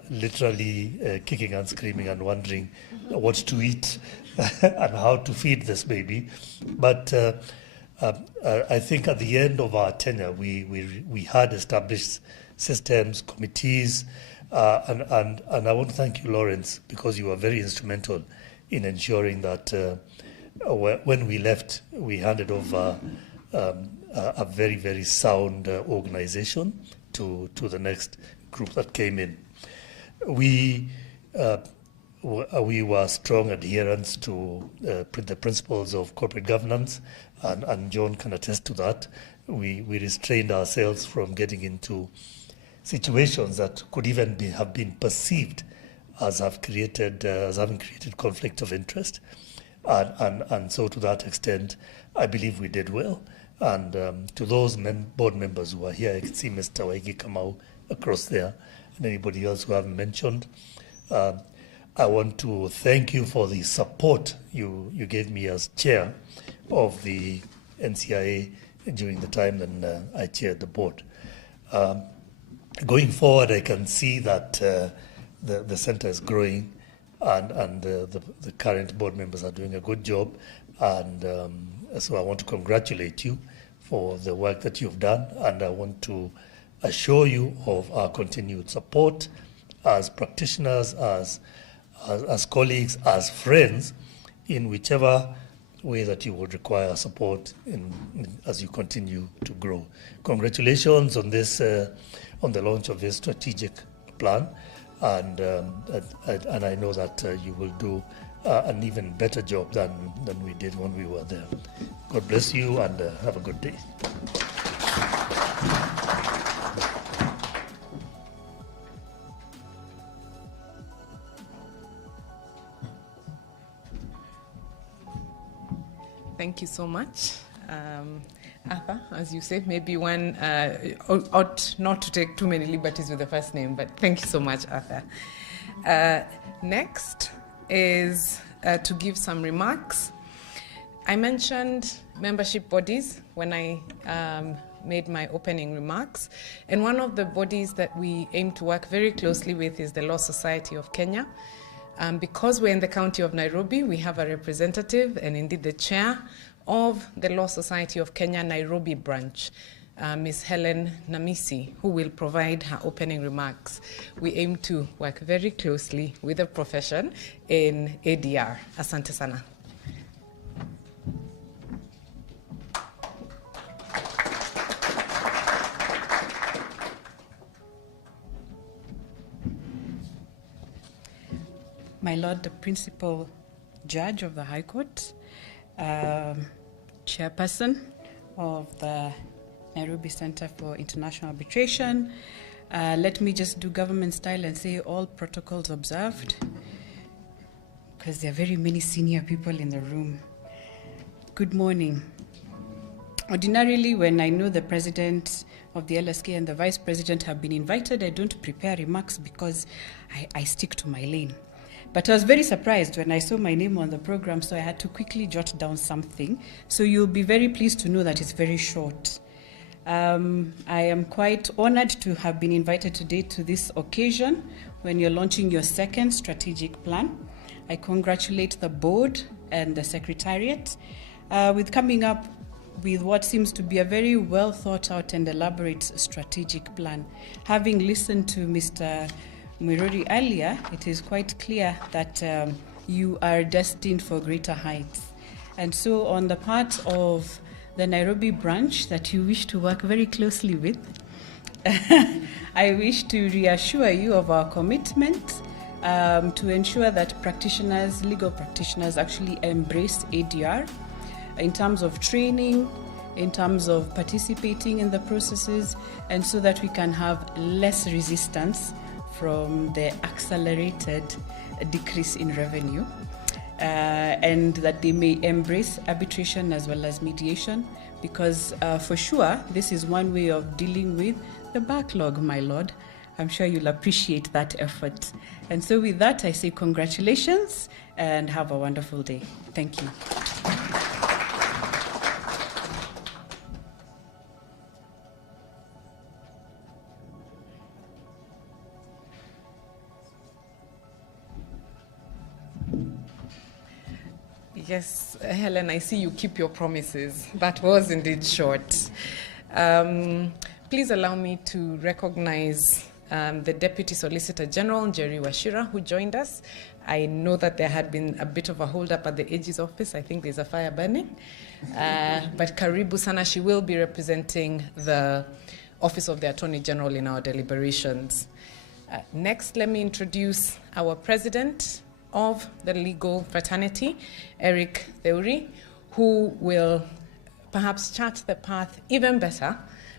literally kicking and screaming and wondering what to eat and how to feed this baby. But I think at the end of our tenure, we had established systems, committees, and I want to thank you, Lawrence, because you were very instrumental in ensuring that when we left, we handed over a very, very sound organization to the next group that came in. We were strong adherents to the principles of corporate governance and John can attest to that. We restrained ourselves from getting into situations that could even have been perceived as having created conflict of interest. And so to that extent, I believe we did well. And to those board members who are here, I can see Mr. Waigi Kamau across there, and anybody else who I haven't mentioned. I want to thank you for the support you gave me as chair of the NCIA during the time that I chaired the board. Going forward, I can see that the center is growing, and the current board members are doing a good job. And so I want to congratulate you for the work that you've done, and I want to assure you of our continued support as practitioners, as colleagues, as friends, in whichever way that you would require support as you continue to grow. Congratulations on this, on the launch of this strategic plan, and I know that you will do an even better job than we did when we were there. God bless you, and have a good day. Thank you so much. Arthur, as you say, maybe one ought not to take too many liberties with the first name, but thank you so much, Arthur. Next is to give some remarks. I mentioned membership bodies when I made my opening remarks, and one of the bodies that we aim to work very closely with is the Law Society of Kenya. Because we're in the county of Nairobi, we have a representative and indeed the chair of the Law Society of Kenya Nairobi branch, Ms. Helen Namisi, who will provide her opening remarks. We aim to work very closely with the profession in ADR. Asante sana. My Lord, the Principal Judge of the High Court, Chairperson of the Nairobi Center for International Arbitration, let me just do government style and say all protocols observed, because there are very many senior people in the room. Good morning. Ordinarily, when I know the President of the LSK and the Vice President have been invited, I don't prepare remarks because I stick to my lane. But I was very surprised when I saw my name on the program, so I had to quickly jot down something. So you'll be very pleased to know that it's very short. I am quite honored to have been invited today to this occasion when you're launching your second strategic plan. I congratulate the board and the secretariat with coming up with what seems to be a very well thought out and elaborate strategic plan. Having listened to Mr. Mwiruri earlier, it is quite clear that you are destined for greater heights. And so on the part of the Nairobi branch that you wish to work very closely with, I wish to reassure you of our commitment to ensure that practitioners, legal practitioners, actually embrace ADR in terms of training, in terms of participating in the processes, and so that we can have less resistance from the accelerated decrease in revenue, and that they may embrace arbitration as well as mediation, because for sure this is one way of dealing with the backlog, my Lord. I'm sure you'll appreciate that effort. And so with that, I say congratulations and have a wonderful day. Thank you. Yes, Helen, I see you keep your promises. That was indeed short. Please allow me to recognize the Deputy Solicitor General, Jerry Washira, who joined us. I know that there had been a bit of a hold-up at the AG's office. I think there's a fire burning. But Karibu Sana, she will be representing the Office of the Attorney General in our deliberations. Next, let me introduce our President of the legal fraternity, Eric Theuri, who will perhaps chart the path even better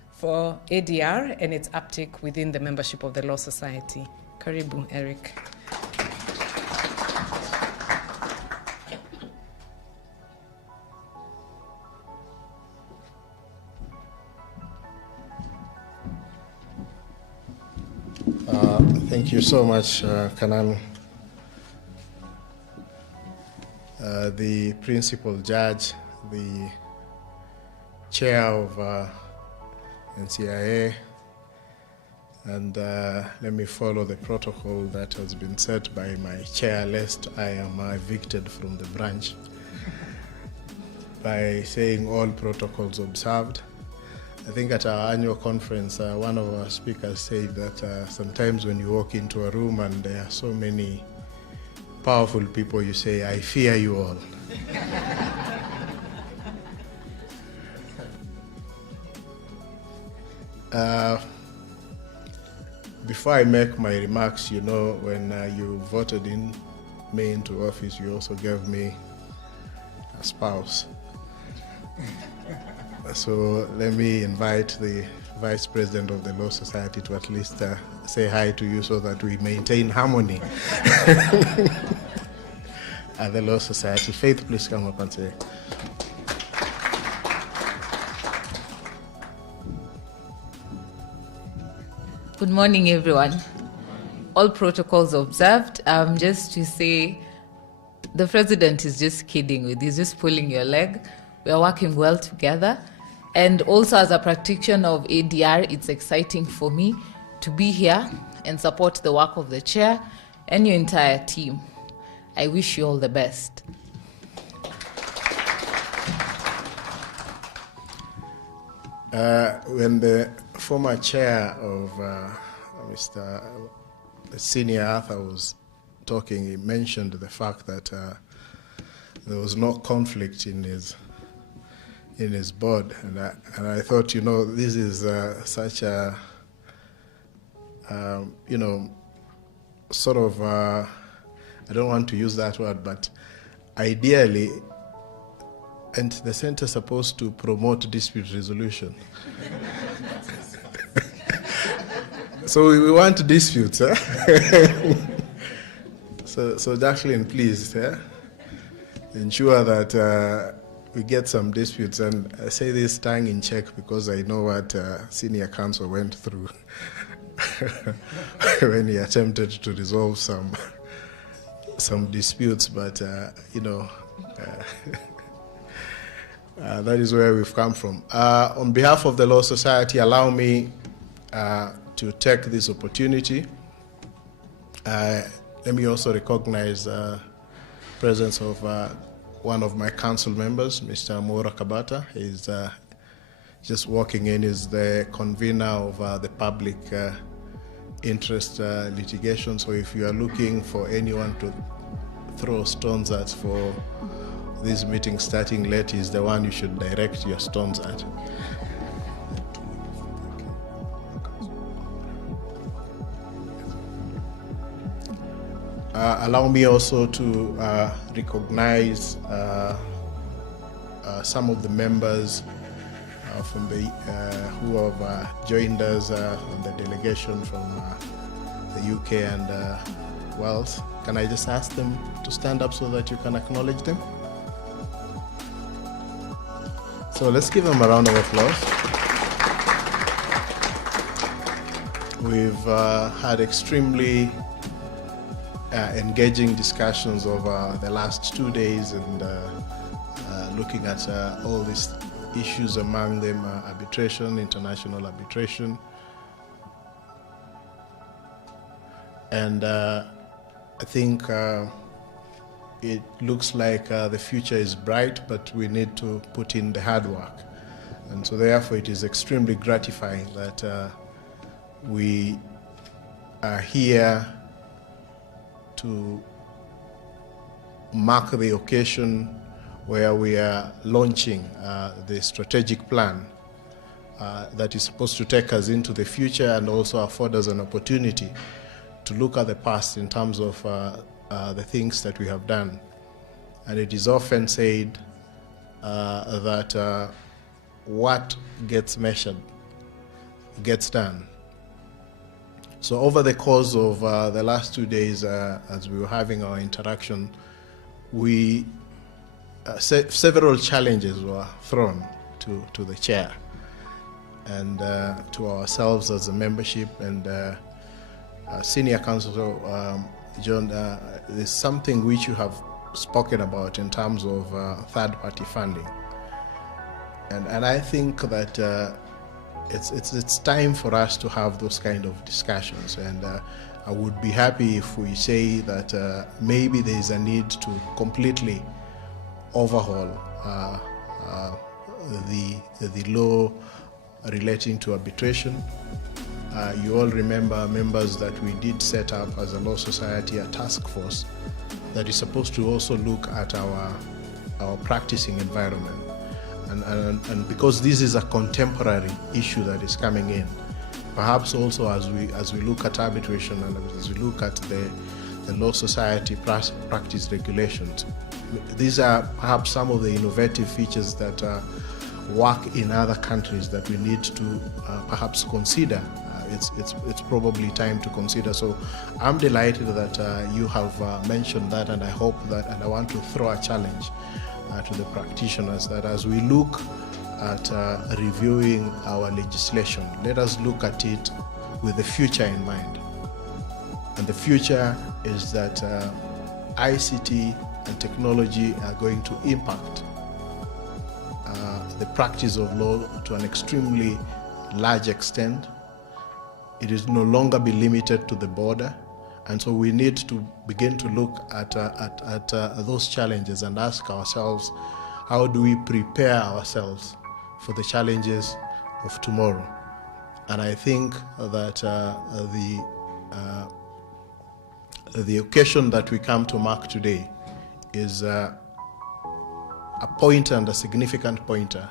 for ADR and its uptake within the membership of the Law Society. Karibu, Eric. Thank you so much, Kanan. The principal judge, the chair of NCIA, and let me follow the protocol that has been set by my chair, lest I am evicted from the branch, by saying all protocols observed. I think at our annual conference, one of our speakers said that sometimes when you walk into a room and there are so many powerful people, you say, I fear you all. Before I make my remarks, you know, when you voted me into office, you also gave me a spouse. So let me invite the Vice President of the Law Society to at least say hi to you so that we maintain harmony at the Law Society. Faith, please come up and say. Good morning, everyone. All protocols observed. Just to say, the President is just kidding with you, he's just pulling your leg. We are working well together. And also as a practitioner of ADR, it's exciting for me to be here and support the work of the chair and your entire team. I wish you all the best. When the former chair of the senior Arthur was talking, he mentioned the fact that there was no conflict in his board, and I thought, you know, this is such a sort of I don't want to use that word, but ideally, and the center is supposed to promote dispute resolution. So we want disputes, eh? So Jacqueline, please, ensure that we get some disputes. And I say this tongue in check because I know what senior counsel went through when he attempted to resolve some disputes. But that is where we've come from. On behalf of the Law Society, allow me to take this opportunity. Let me also recognize the presence of one of my council members, Mr. Mora Kabata. He's just walking in, is the convener of the public interest litigation. So if you are looking for anyone to throw stones at for this meeting starting late, he's the one you should direct your stones at. Allow me also to recognize some of the members from the who have joined us on the delegation from the UK and Wales. Can I just ask them to stand up so that you can acknowledge them? So let's give them a round of applause. We've had extremely engaging discussions over the last 2 days, and looking at all these issues, among them arbitration, international arbitration. And I think it looks like the future is bright, but we need to put in the hard work. And so therefore it is extremely gratifying that we are here to mark the occasion where we are launching the strategic plan that is supposed to take us into the future and also afford us an opportunity to look at the past in terms of the things that we have done. And it is often said that what gets measured gets done. So over the course of the last 2 days, as we were having our interaction, we several challenges were thrown to the chair and to ourselves as a membership and senior counsel John. There's something which you have spoken about in terms of third-party funding, and I think that it's time for us to have those kind of discussions, and I would be happy if we say that maybe there is a need to completely overhaul the law relating to arbitration. You all remember, members, that we did set up as a law society a task force that is supposed to also look at our practicing environment. And because this is a contemporary issue that is coming in, perhaps also as we look at arbitration and as we look at the law society practice regulations, these are perhaps some of the innovative features that work in other countries that we need to perhaps consider. It's probably time to consider. So I'm delighted that you have mentioned that, and I hope that, and I want to throw a challenge to the practitioners that as we look at reviewing our legislation, let us look at it with the future in mind. And the future is that ICT and technology are going to impact the practice of law to an extremely large extent. It is no longer be limited to the border, and so we need to begin to look at those challenges and ask ourselves, how do we prepare ourselves for the challenges of tomorrow? And I think that the occasion that we come to mark today is a pointer, and a significant pointer,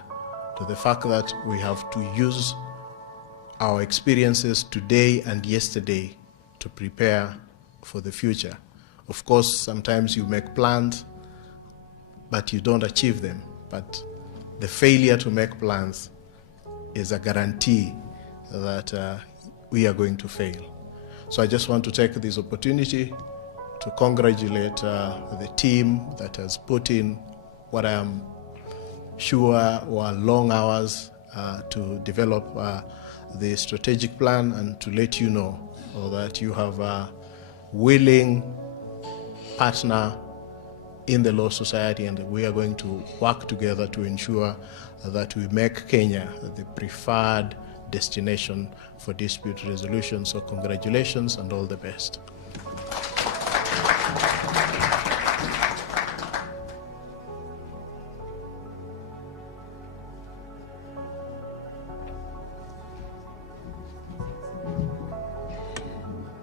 to the fact that we have to use our experiences today and yesterday to prepare for the future. Of course, sometimes you make plans, but you don't achieve them. But the failure to make plans is a guarantee that we are going to fail. So I just want to take this opportunity to congratulate the team that has put in what I am sure were long hours to develop the strategic plan, and to let you know that you have a willing partner in the law society, and we are going to work together to ensure that we make Kenya the preferred destination for dispute resolution. So congratulations and all the best.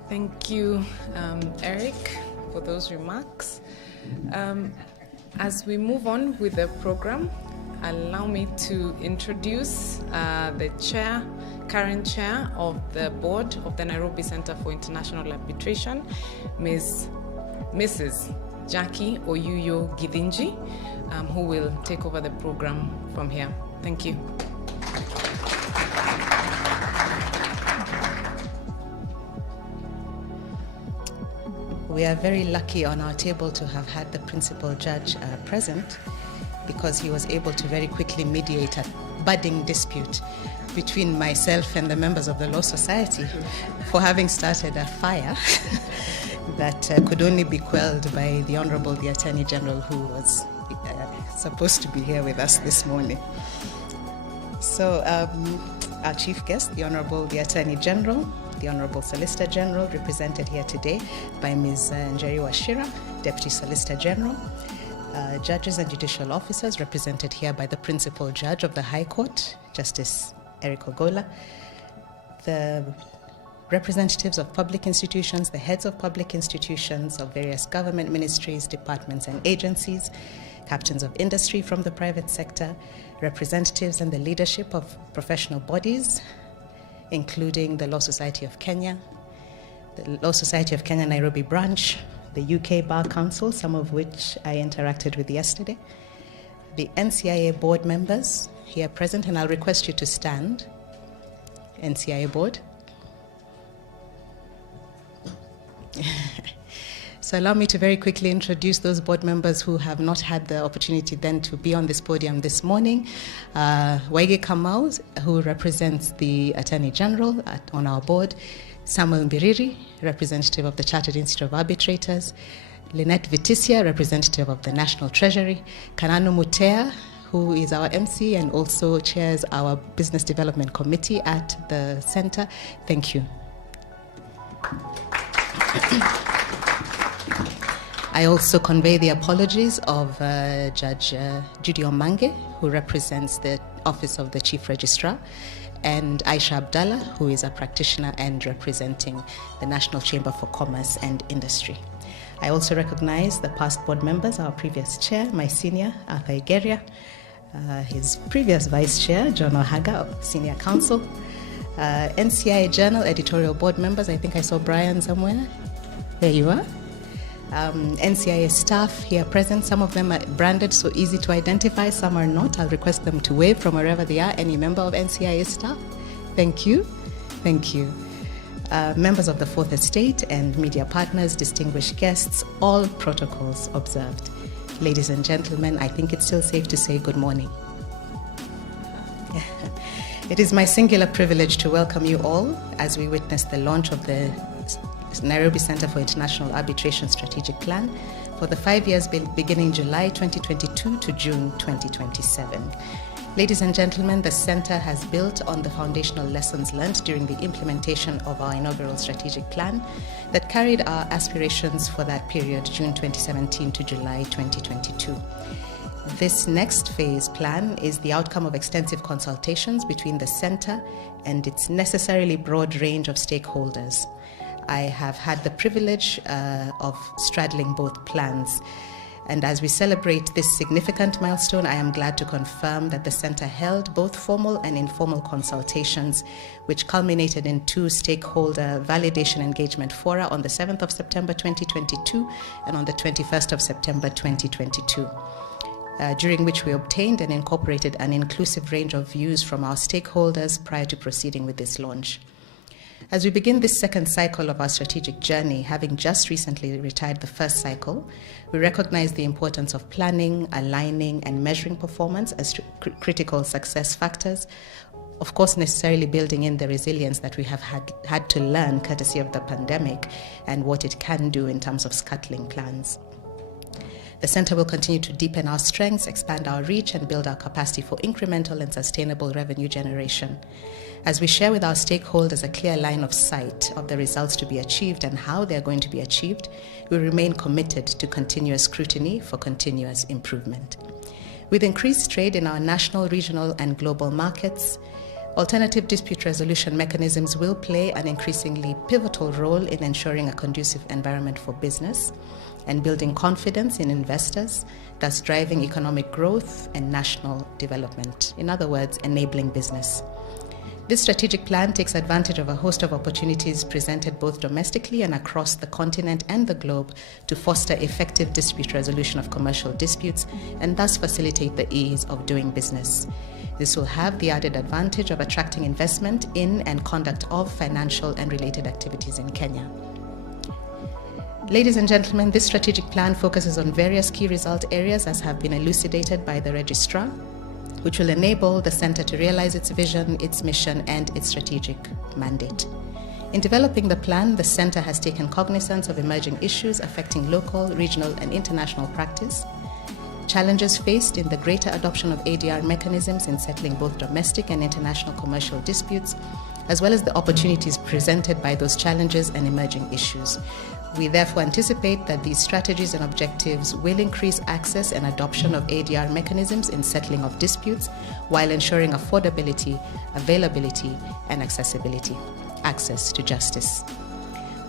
Thank you, Eric, for those remarks. As we move on with the program, allow me to introduce the current chair of the board of the Nairobi Center for International Arbitration, Mrs. Jackie Oyuyo Githinji, who will take over the program from here. Thank you. We are very lucky on our table to have had the principal judge present, because he was able to very quickly mediate a budding dispute between myself and the members of the Law Society for having started a fire that could only be quelled by the Honorable the Attorney General, who was supposed to be here with us this morning. So our chief guest, the Honorable the Attorney General, the Honorable Solicitor General, represented here today by Ms. Njeri Wachira, Deputy Solicitor General, judges and judicial officers represented here by the Principal Judge of the High Court, Justice Eric Ogola, the representatives of public institutions, the heads of public institutions of various government ministries, departments and agencies, captains of industry from the private sector, representatives and the leadership of professional bodies, including the Law Society of Kenya, the Law Society of Kenya Nairobi branch, the UK Bar Council, some of which I interacted with yesterday, the NCIA board members, here present, and I'll request you to stand. NCIA board. So allow me to very quickly introduce those board members who have not had the opportunity then to be on this podium this morning. Waige Kamau, who represents the Attorney General on our board. Samuel Mbiriri, representative of the Chartered Institute of Arbitrators. Lynette Vitisia, representative of the National Treasury. Kananu Mutea, who is our MC and also chairs our Business Development Committee at the Center. Thank you. I also convey the apologies of Judge Judy Omange, who represents the Office of the Chief Registrar, and Aisha Abdallah, who is a practitioner and representing the National Chamber for Commerce and Industry. I also recognize the past board members, our previous chair, my senior, Arthur Igeria, his previous vice chair, John Ohaga, senior counsel, NCIA Journal editorial board members. I think I saw Brian somewhere. There you are. NCIA staff here present. Some of them are branded so easy to identify, some are not. I'll request them to wave from wherever they are. Any member of NCIA staff? Thank you. Thank you. Members of the Fourth Estate and media partners, distinguished guests, all protocols observed. Ladies and gentlemen, I think it's still safe to say good morning. It is my singular privilege to welcome you all as we witness the launch of the Nairobi Center for International Arbitration Strategic Plan for the 5 years beginning July 2022 to June 2027. Ladies and gentlemen, the Center has built on the foundational lessons learned during the implementation of our inaugural strategic plan that carried our aspirations for that period, June 2017 to July 2022. This next phase plan is the outcome of extensive consultations between the Center and its necessarily broad range of stakeholders. I have had the privilege of straddling both plans. And as we celebrate this significant milestone, I am glad to confirm that the Center held both formal and informal consultations, which culminated in 2 stakeholder validation engagement fora on the 7th of September 2022 and on the 21st of September 2022, during which we obtained and incorporated an inclusive range of views from our stakeholders prior to proceeding with this launch. As we begin this second cycle of our strategic journey, having just recently retired the first cycle, we recognize the importance of planning, aligning, and measuring performance as critical success factors, of course necessarily building in the resilience that we have had to learn courtesy of the pandemic and what it can do in terms of scuttling plans. The Center will continue to deepen our strengths, expand our reach, and build our capacity for incremental and sustainable revenue generation. As we share with our stakeholders a clear line of sight of the results to be achieved and how they are going to be achieved, we remain committed to continuous scrutiny for continuous improvement. With increased trade in our national, regional, and global markets, alternative dispute resolution mechanisms will play an increasingly pivotal role in ensuring a conducive environment for business and building confidence in investors, thus driving economic growth and national development. In other words, enabling business. This strategic plan takes advantage of a host of opportunities presented both domestically and across the continent and the globe to foster effective dispute resolution of commercial disputes and thus facilitate the ease of doing business. This will have the added advantage of attracting investment in and conduct of financial and related activities in Kenya. Ladies and gentlemen, this strategic plan focuses on various key result areas as have been elucidated by the registrar, which will enable the Center to realize its vision, its mission, and its strategic mandate. In developing the plan, the Center has taken cognizance of emerging issues affecting local, regional, and international practice, challenges faced in the greater adoption of ADR mechanisms in settling both domestic and international commercial disputes, as well as the opportunities presented by those challenges and emerging issues. We therefore anticipate that these strategies and objectives will increase access and adoption of ADR mechanisms in settling of disputes while ensuring affordability, availability, and accessibility, access to justice.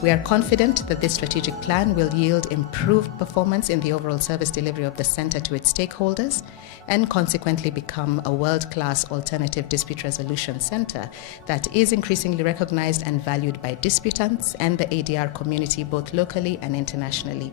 We are confident that this strategic plan will yield improved performance in the overall service delivery of the Center to its stakeholders and consequently become a world-class alternative dispute resolution center that is increasingly recognized and valued by disputants and the ADR community both locally and internationally.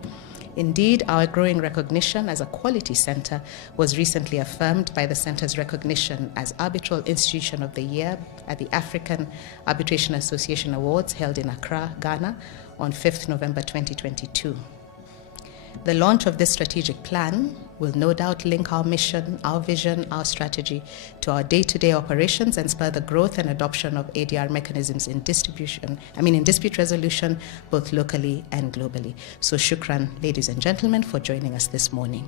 Indeed, our growing recognition as a quality center was recently affirmed by the center's recognition as Arbitral Institution of the Year at the African Arbitration Association Awards held in Accra, Ghana on 5th November 2022. The launch of this strategic plan will no doubt link our mission, our vision, our strategy to our day-to-day operations and spur the growth and adoption of ADR mechanisms in dispute resolution, both locally and globally. So shukran, ladies and gentlemen, for joining us this morning.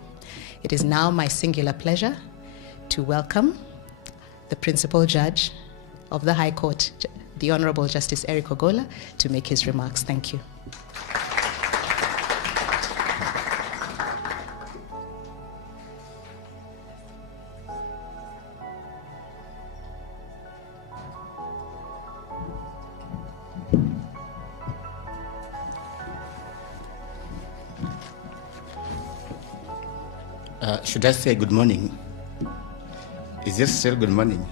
It is now my singular pleasure to welcome the Principal Judge of the High Court, the Honorable Justice Eric Ogola, to make his remarks. Thank you. Should I say good morning? Is it still good morning?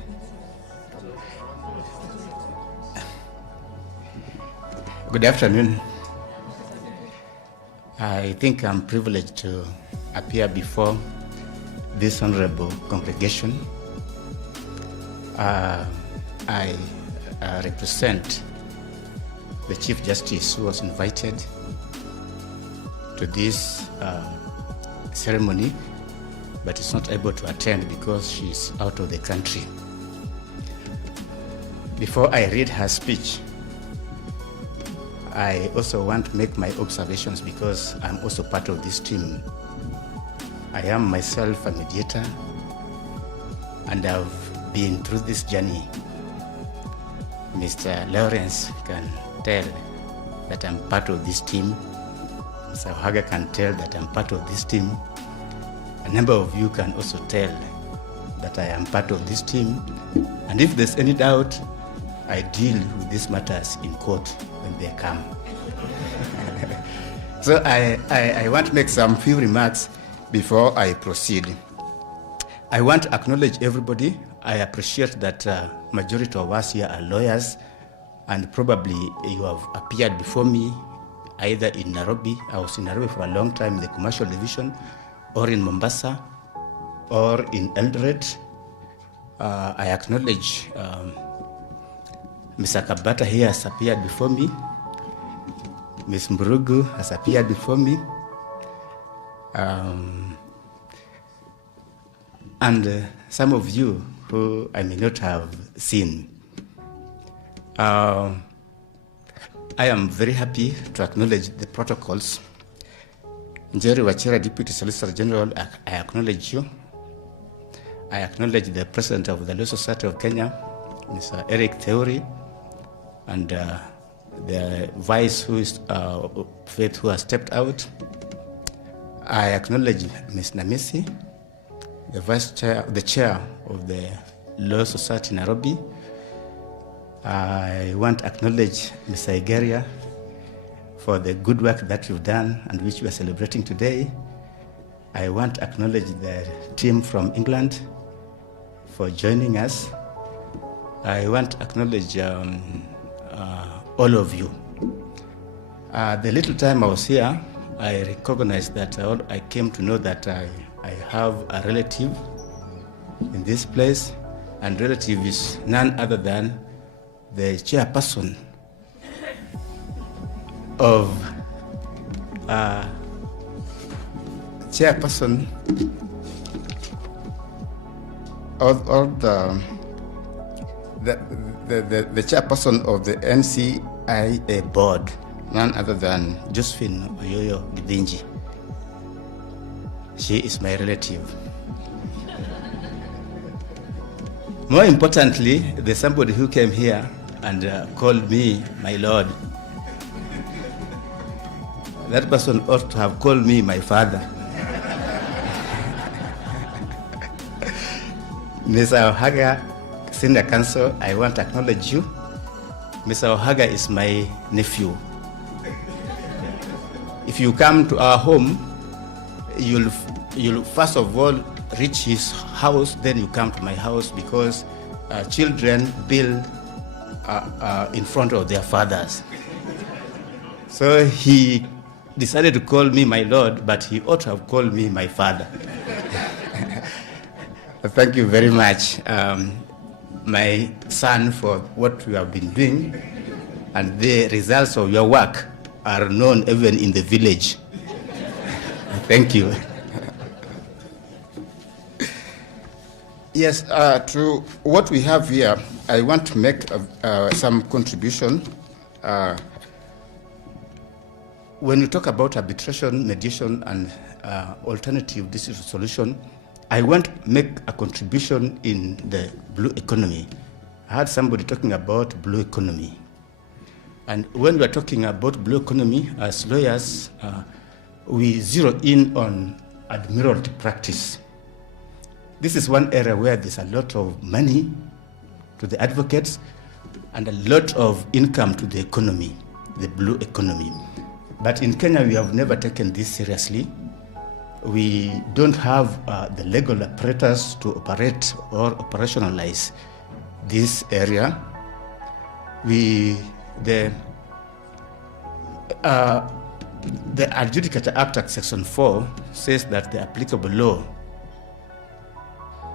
Good afternoon. I think I'm privileged to appear before this honorable congregation. I represent the Chief Justice who was invited to this ceremony, but is not able to attend because she's out of the country. Before I read her speech, I also want to make my observations because I'm also part of this team. I am myself a mediator, and I've been through this journey. Mr. Lawrence can tell that I'm part of this team. Mr. Haga can tell that I'm part of this team. A number of you can also tell that I am part of this team. And if there's any doubt, I deal with these matters in court when they come. So I want to make some few remarks before I proceed. I want to acknowledge everybody. I appreciate that majority of us here are lawyers, and probably you have appeared before me either in Nairobi. I was in Nairobi for a long time in the commercial division, or in Mombasa, or in Eldoret. I acknowledge Mr. Kabata here has appeared before me. Ms. Mburugu has appeared before me. And some of you who I may not have seen. I am very happy to acknowledge the protocols. Njeri Wachira, Deputy Solicitor General, I acknowledge you. I acknowledge the President of the Law Society of Kenya, Mr. Eric Theory, and the Vice who is Faith who has stepped out. I acknowledge Ms. Namisi, the Vice Chair, the Chair of the Law Society Nairobi. I want to acknowledge Mr. Igeria for the good work that you've done and which we are celebrating today. I want to acknowledge the team from England for joining us. I want to acknowledge all of you. The little time I was here, I recognized that I came to know that I have a relative in this place, and relative is none other than the chairperson of the chairperson of the NCIA board, none other than Josephine Oyoyo Gidinji. She is my relative. More importantly, there's somebody who came here and called me my lord. That person ought to have called me my father. Mr. Ohaga, Senior Counsel, I want to acknowledge you. Mr. Ohaga is my nephew. If you come to our home, you'll first of all reach his house, then you come to my house, because children build in front of their fathers. So he decided to call me my lord, but he ought to have called me my father. Thank you very much, my son, for what you have been doing, and the results of your work are known even in the village. Thank you. Yes, to what we have here, I want to make some contribution. When we talk about arbitration, mediation, and alternative dispute solution, I want to make a contribution in the blue economy. I heard somebody talking about blue economy. And when we are talking about blue economy, as lawyers, we zero in on admiralty practice. This is one area where there's a lot of money to the advocates and a lot of income to the economy, the blue economy. But in Kenya, we have never taken this seriously. We don't have the legal apparatus to operate or operationalize this area. The Adjudicator Act, Section 4, says that the applicable law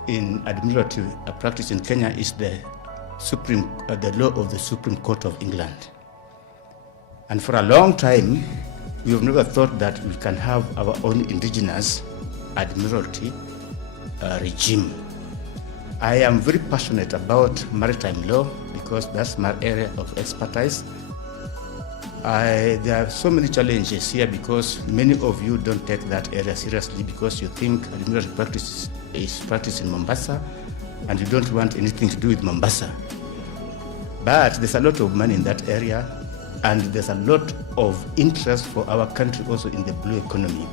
in administrative practice in Kenya is the law of the Supreme Court of England. And for a long time, we have never thought that we can have our own indigenous admiralty regime. I am very passionate about maritime law because that's my area of expertise. There are so many challenges here because many of you don't take that area seriously because you think administrative practice is practiced in Mombasa and you don't want anything to do with Mombasa. But there's a lot of money in that area and there's a lot of interest for our country also in the blue economy.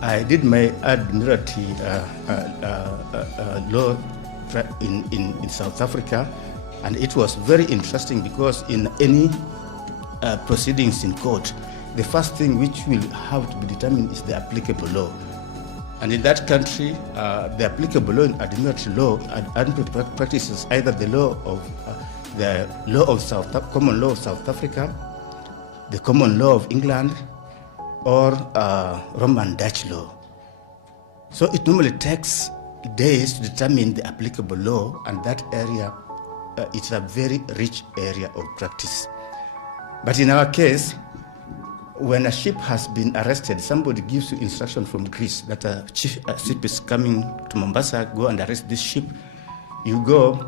I did my admiralty law in South Africa, and it was very interesting because in any proceedings in court, the first thing which will have to be determined is the applicable law. And in that country, the applicable law in admiralty law and practice is either the law of common law of South Africa, the common law of England, or Roman Dutch law. So it normally takes days to determine the applicable law, and that area, it's a very rich area of practice. But in our case, when a ship has been arrested, somebody gives you instruction from Greece that a ship is coming to Mombasa, go and arrest this ship. You go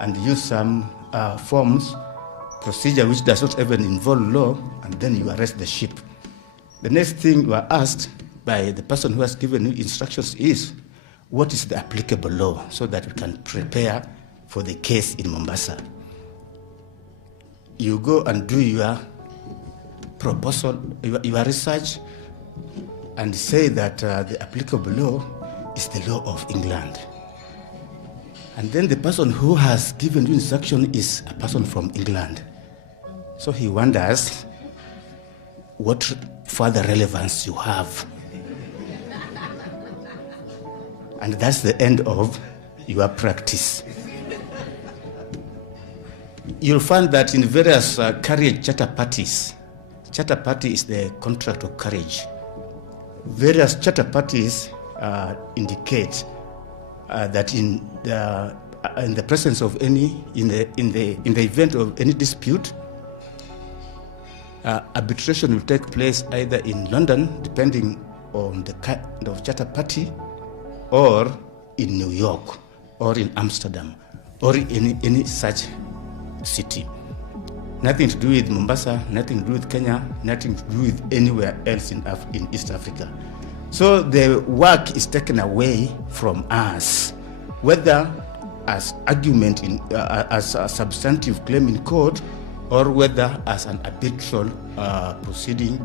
and use some forms, procedure which does not even involve law, and then you arrest the ship. The next thing you are asked by the person who has given you instructions is, what is the applicable law so that we can prepare for the case in Mombasa? You go and do your proposal, your research, and say that the applicable law is the law of England. And then the person who has given you instruction is a person from England. So he wonders what further relevance you have. And that's the end of your practice. You'll find that in various carriage charter parties is the contract of carriage. Various charter parties indicate that in the presence of any, in the event of any dispute, arbitration will take place either in London, depending on the kind of charter party, or in New York, or in Amsterdam, or in any such city. Nothing to do with Mombasa, nothing to do with Kenya, nothing to do with anywhere else in East Africa. So the work is taken away from us, whether as argument as a substantive claim in court, or whether as an arbitral proceeding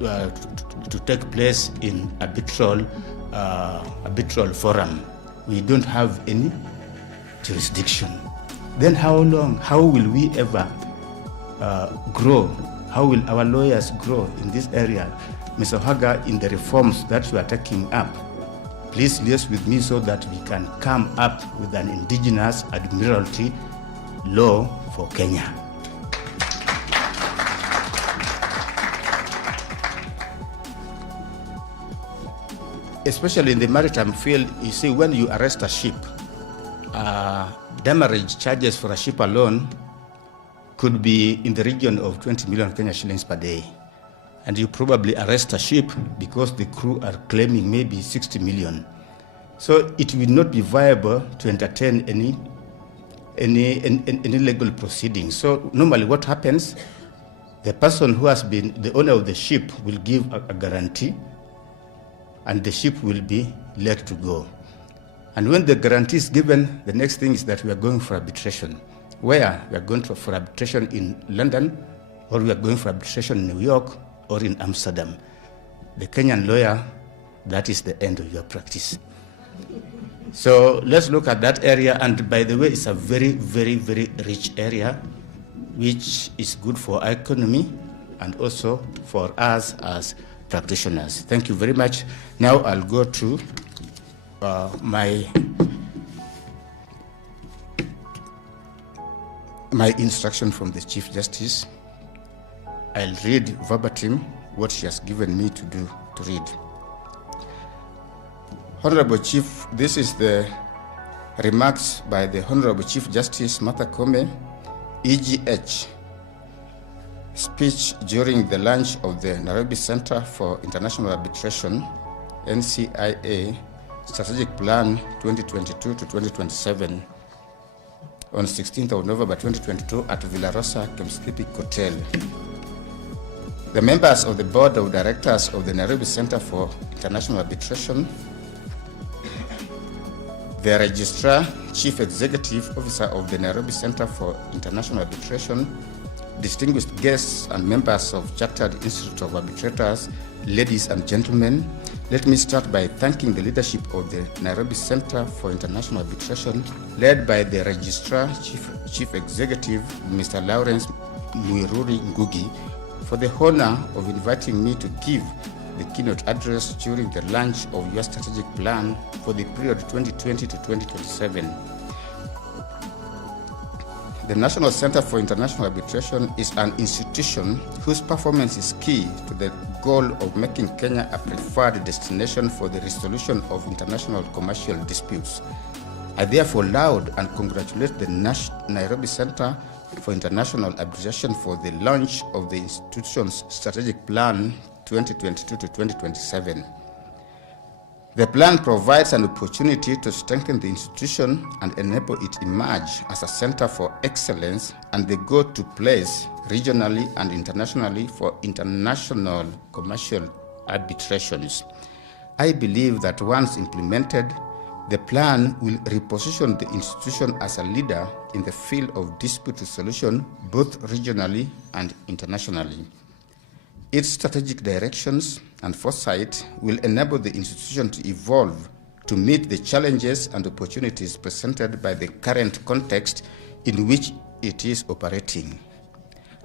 to take place in arbitral forum. We don't have any jurisdiction. Then how will we ever grow? How will our lawyers grow in this area? Mr. Haga, in the reforms that you are taking up, please liaise with me so that we can come up with an indigenous admiralty law for Kenya. especially in the maritime field, you see, when you arrest a ship, demurrage charges for a ship alone could be in the region of 20 million Kenya shillings per day. And you probably arrest a ship because the crew are claiming maybe 60 million. So it will not be viable to entertain any legal proceedings. So normally what happens, the person who has been the owner of the ship will give a guarantee, and the ship will be let to go. And when the guarantee is given, the next thing is that we are going for arbitration. Where? We are going for arbitration in London, or we are going for arbitration in New York, or in Amsterdam. The Kenyan lawyer, that is the end of your practice. So let's look at that area. And by the way, it's a very, very, very rich area, which is good for our economy and also for us as practitioners. Thank you very much. Now I'll go to my instruction from the Chief Justice. I'll read verbatim what she has given me to read. Honorable Chief, this is the remarks by the Honorable Chief Justice Martha Koome, EGH, speech during the launch of the Nairobi Center for International Arbitration, NCIA, Strategic Plan 2022 to 2027 on 16th of November 2022 at Villa Rosa Kemskipi Hotel. The members of the Board of Directors of the Nairobi Center for International Arbitration, the Registrar, Chief Executive Officer of the Nairobi Center for International Arbitration, distinguished guests and members of Chartered Institute of Arbitrators, ladies and gentlemen, let me start by thanking the leadership of the Nairobi Center for International Arbitration, led by the Registrar, Chief Executive, Mr. Lawrence Muiruri Ngugi, for the honor of inviting me to give the keynote address during the launch of your strategic plan for the period 2020 to 2027. The National Center for International Arbitration is an institution whose performance is key to the goal of making Kenya a preferred destination for the resolution of international commercial disputes. I therefore laud and congratulate the Nairobi Center for International Arbitration for the launch of the institution's strategic plan 2022 to 2027. The plan provides an opportunity to strengthen the institution and enable it emerge as a center for excellence and the go-to place regionally and internationally for international commercial arbitrations. I believe that once implemented, the plan will reposition the institution as a leader in the field of dispute resolution both regionally and internationally. Its strategic directions and foresight will enable the institution to evolve to meet the challenges and opportunities presented by the current context in which it is operating.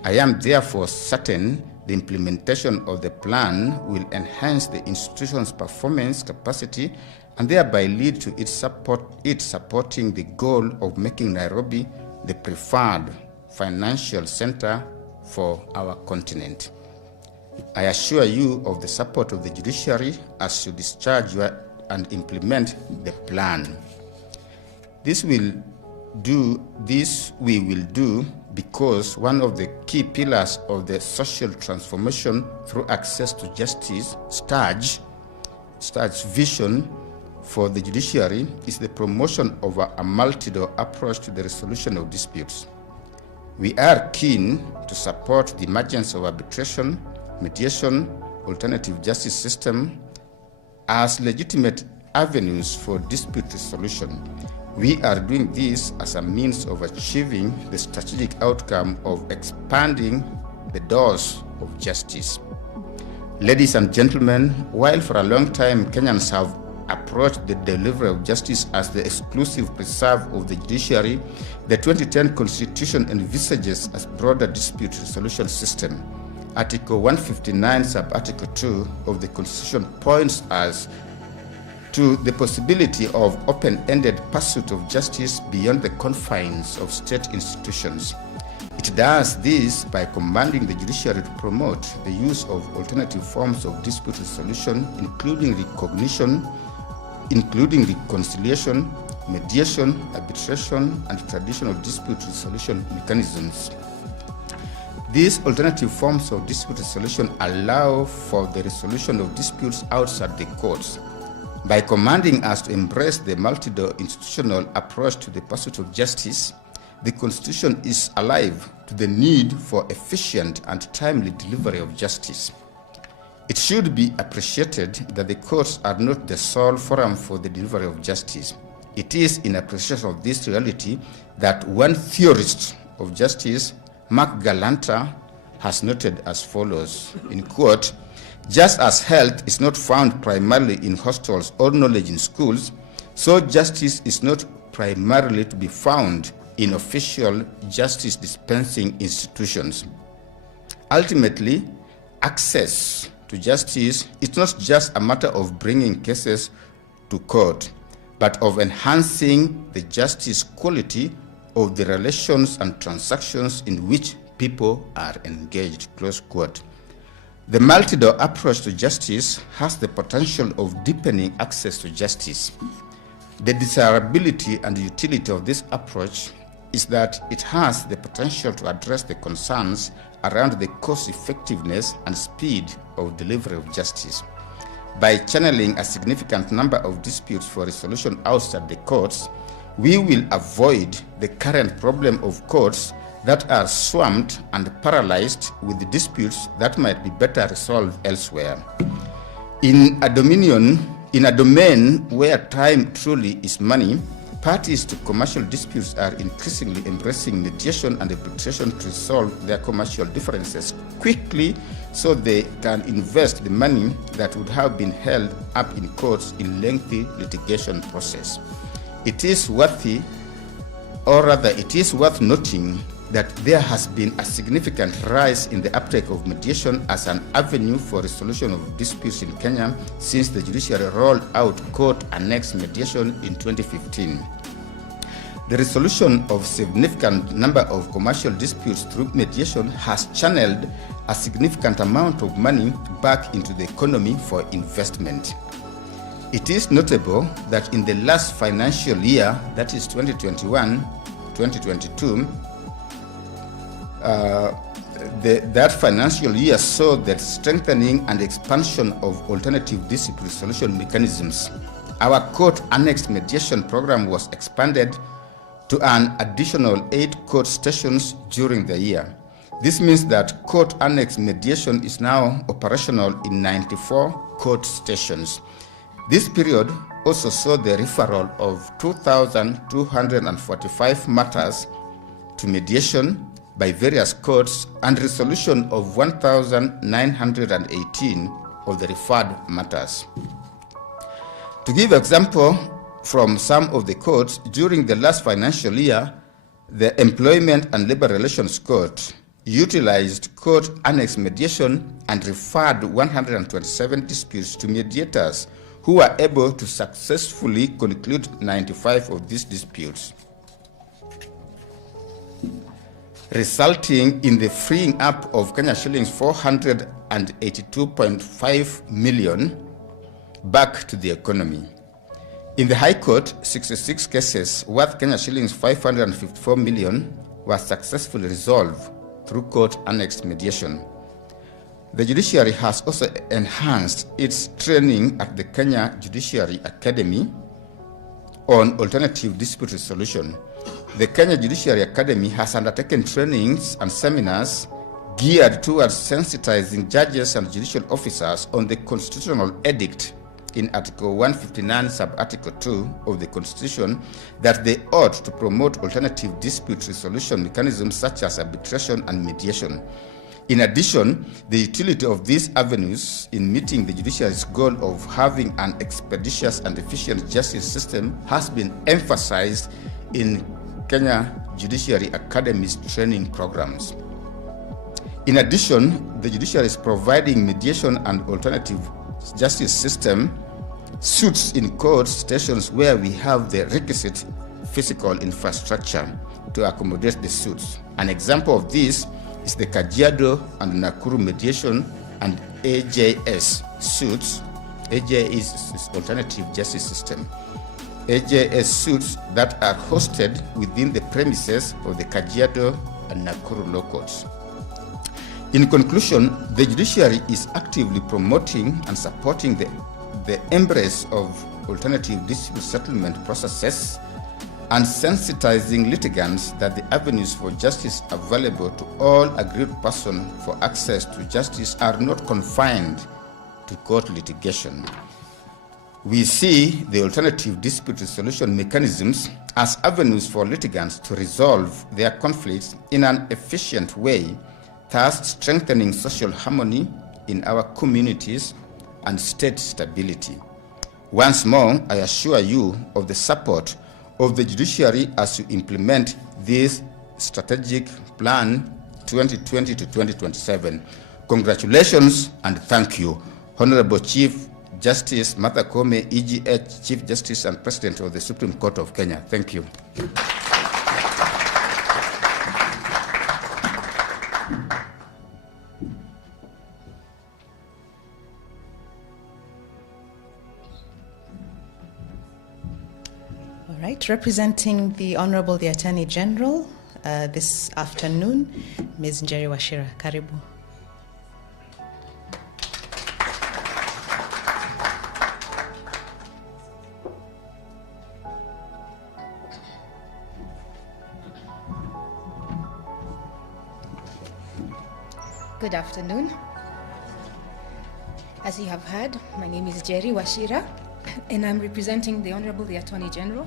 I am therefore certain the implementation of the plan will enhance the institution's performance capacity and thereby lead to its supporting the goal of making Nairobi the preferred financial center for our continent. I assure you of the support of the judiciary as you discharge and implement the plan. This we will do because one of the key pillars of the social transformation through access to justice, STAR's vision for the judiciary is the promotion of a multi-door approach to the resolution of disputes. We are keen to support the emergence of arbitration, mediation, alternative justice system as legitimate avenues for dispute resolution. We are doing this as a means of achieving the strategic outcome of expanding the doors of justice. Ladies and gentlemen, while for a long time Kenyans have approached the delivery of justice as the exclusive preserve of the judiciary, the 2010 Constitution envisages a broader dispute resolution system. Article 159, sub-article 2 of the Constitution points us to the possibility of open-ended pursuit of justice beyond the confines of state institutions. It does this by commanding the judiciary to promote the use of alternative forms of dispute resolution, including recognition, including reconciliation, mediation, arbitration, and traditional dispute resolution mechanisms. These alternative forms of dispute resolution allow for the resolution of disputes outside the courts. By commanding us to embrace the multi-institutional approach to the pursuit of justice, the Constitution is alive to the need for efficient and timely delivery of justice. It should be appreciated that the courts are not the sole forum for the delivery of justice. It is in appreciation of this reality that one theorist of justice, Mark Galanta, has noted as follows, in quote, "Just as health is not found primarily in hospitals or knowledge in schools, so justice is not primarily to be found in official justice dispensing institutions." Ultimately, access to justice is not just a matter of bringing cases to court, but of enhancing the justice quality of the relations and transactions in which people are engaged, close quote. The multi-door approach to justice has the potential of deepening access to justice. The desirability and utility of this approach is that it has the potential to address the concerns around the cost-effectiveness and speed of delivery of justice. By channeling a significant number of disputes for resolution outside the courts, we will avoid the current problem of courts that are swamped and paralyzed with disputes that might be better resolved elsewhere. In a domain where time truly is money, parties to commercial disputes are increasingly embracing mediation and arbitration to resolve their commercial differences quickly so they can invest the money that would have been held up in courts in lengthy litigation process. It is worth noting that there has been a significant rise in the uptake of mediation as an avenue for resolution of disputes in Kenya since the judiciary rolled out court-annexed mediation in 2015. The resolution of significant number of commercial disputes through mediation has channeled a significant amount of money back into the economy for investment. It is notable that in the last financial year, that is 2021-2022, that financial year saw the strengthening and expansion of alternative dispute resolution mechanisms. Our court-annexed mediation program was expanded to an additional 8 court stations during the year. This means that court-annexed mediation is now operational in 94 court stations. This period also saw the referral of 2,245 matters to mediation by various courts and resolution of 1,918 of the referred matters. To give example from some of the courts, during the last financial year, the Employment and Labor Relations Court utilized court-annexed mediation and referred 127 disputes to mediators who were able to successfully conclude 95 of these disputes, resulting in the freeing up of Kenya shillings 482.5 million back to the economy. In the High Court, 66 cases worth Kenya shillings 554 million were successfully resolved through court-annexed mediation. The judiciary has also enhanced its training at the Kenya Judiciary Academy on alternative dispute resolution. The Kenya Judiciary Academy has undertaken trainings and seminars geared towards sensitizing judges and judicial officers on the constitutional edict in Article 159, Sub-Article 2 of the Constitution that they ought to promote alternative dispute resolution mechanisms such as arbitration and mediation. In addition, the utility of these avenues in meeting the judiciary's goal of having an expeditious and efficient justice system has been emphasized in Kenya Judiciary Academy's training programs. In addition, the judiciary is providing mediation and alternative justice system suits in court stations where we have the requisite physical infrastructure. to accommodate the suits. An example of this is the Kajiado and Nakuru mediation and AJS suits. AJS is Alternative Justice System. AJS suits that are hosted within the premises of the Kajiado and Nakuru law courts. In conclusion, the judiciary is actively promoting and supporting the embrace of alternative dispute settlement processes and sensitizing litigants that the avenues for justice available to all aggrieved persons for access to justice are not confined to court litigation. We see the alternative dispute resolution mechanisms as avenues for litigants to resolve their conflicts in an efficient way, thus strengthening social harmony in our communities and state stability. Once more, I assure you of the support of the judiciary as you implement this strategic plan 2020 to 2027. Congratulations and thank you. Honorable Chief Justice Martha Koome, EGH, Chief Justice and President of the Supreme Court of Kenya. Thank you. All right, representing the Honorable the Attorney General this afternoon, Ms. Njeri Wachira. Karibu. Good afternoon. As you have heard, my name is Njeri Wachira, and I'm representing the Honorable the Attorney General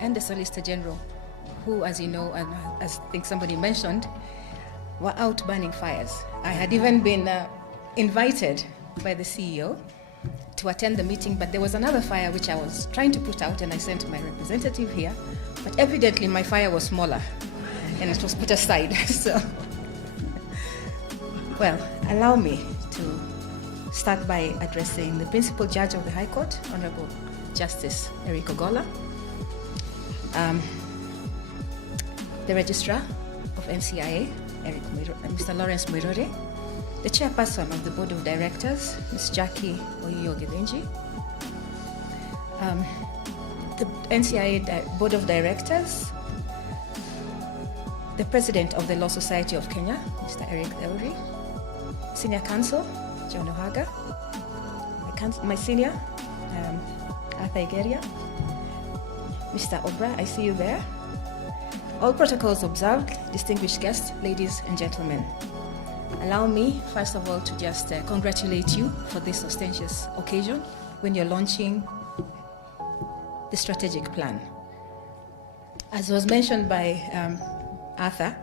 and the Solicitor General, who, as you know, and as I think somebody mentioned, were out burning fires. I had even been invited by the CEO to attend the meeting, but there was another fire which I was trying to put out, and I sent my representative here, but evidently my fire was smaller, and it was put aside. So. Well, allow me to start by addressing the Principal Judge of the High Court, Honorable Justice Eric Ogola, the Registrar of MCIA, Mr. Lawrence Mwirore, the Chairperson of the Board of Directors, Ms. Jackie Oyuyo-Gilenji, the NCIA Board of Directors, the President of the Law Society of Kenya, Mr. Eric Theuri, Senior Counsel, John Ohaga, my senior, Arthur Igeria, Mr. Obra, I see you there. All protocols observed, distinguished guests, ladies and gentlemen. Allow me, first of all, to just congratulate you for this auspicious occasion when you're launching the strategic plan. As was mentioned by Arthur,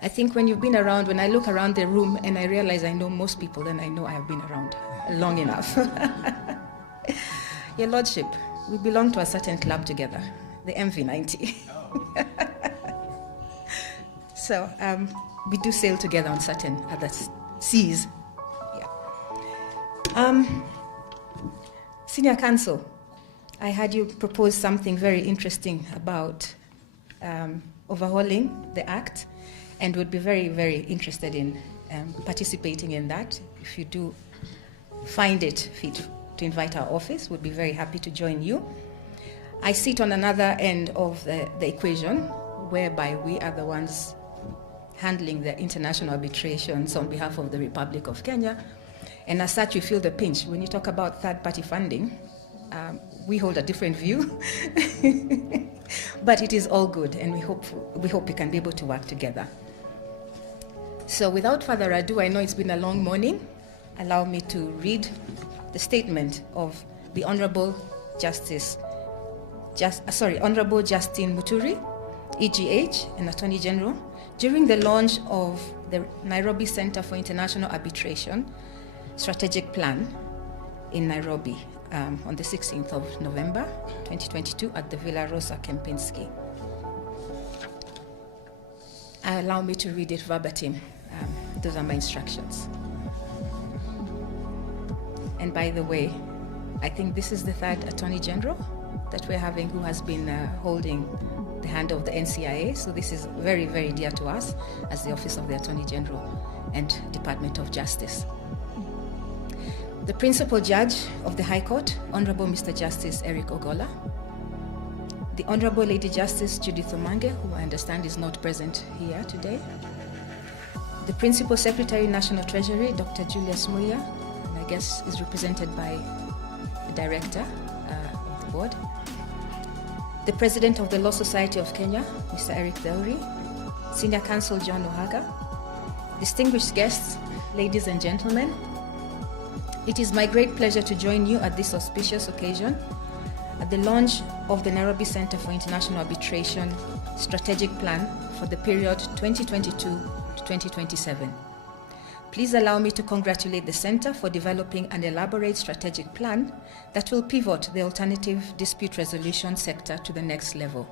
I think when you've been around, when I look around the room and I realize I know most people, then I know I have been around long enough. Your Lordship, we belong to a certain club together, the MV90. So we do sail together on certain other seas. Yeah. Senior Counsel, I heard you propose something very interesting about overhauling the Act, and would be very, very interested in participating in that. If you do find it fit to invite our office, we'd be very happy to join you. I sit on another end of the equation, whereby we are the ones handling the international arbitrations on behalf of the Republic of Kenya. And as such, we feel the pinch. When you talk about third-party funding, we hold a different view. But it is all good, and we hope we can be able to work together. So without further ado, I know it's been a long morning. Allow me to read the statement of the Honorable Honorable Justine Muturi, EGH, and Attorney General, during the launch of the Nairobi Center for International Arbitration Strategic Plan in Nairobi on the 16th of November 2022 at the Villa Rosa Kempinski. Allow me to read it verbatim. Those are my instructions. And by the way, I think this is the third Attorney General that we're having who has been holding the the hand of the NCIA, so this is very, very dear to us as the Office of the Attorney General and Department of Justice. The Principal Judge of the High Court, Honorable Mr. Justice Eric Ogola, the Honorable Lady Justice Judith Omange, who I understand is not present here today, the Principal Secretary, National Treasury, Dr. Julius Muya, and I guess is represented by the Director of the Board, the President of the Law Society of Kenya, Mr. Eric Deuri, Senior Counsel John Ohaga, distinguished guests, ladies and gentlemen, it is my great pleasure to join you at this auspicious occasion at the launch of the Nairobi Center for International Arbitration Strategic Plan for the period 2022 to 2027. Please allow me to congratulate the Center for developing an elaborate strategic plan that will pivot the alternative dispute resolution sector to the next level.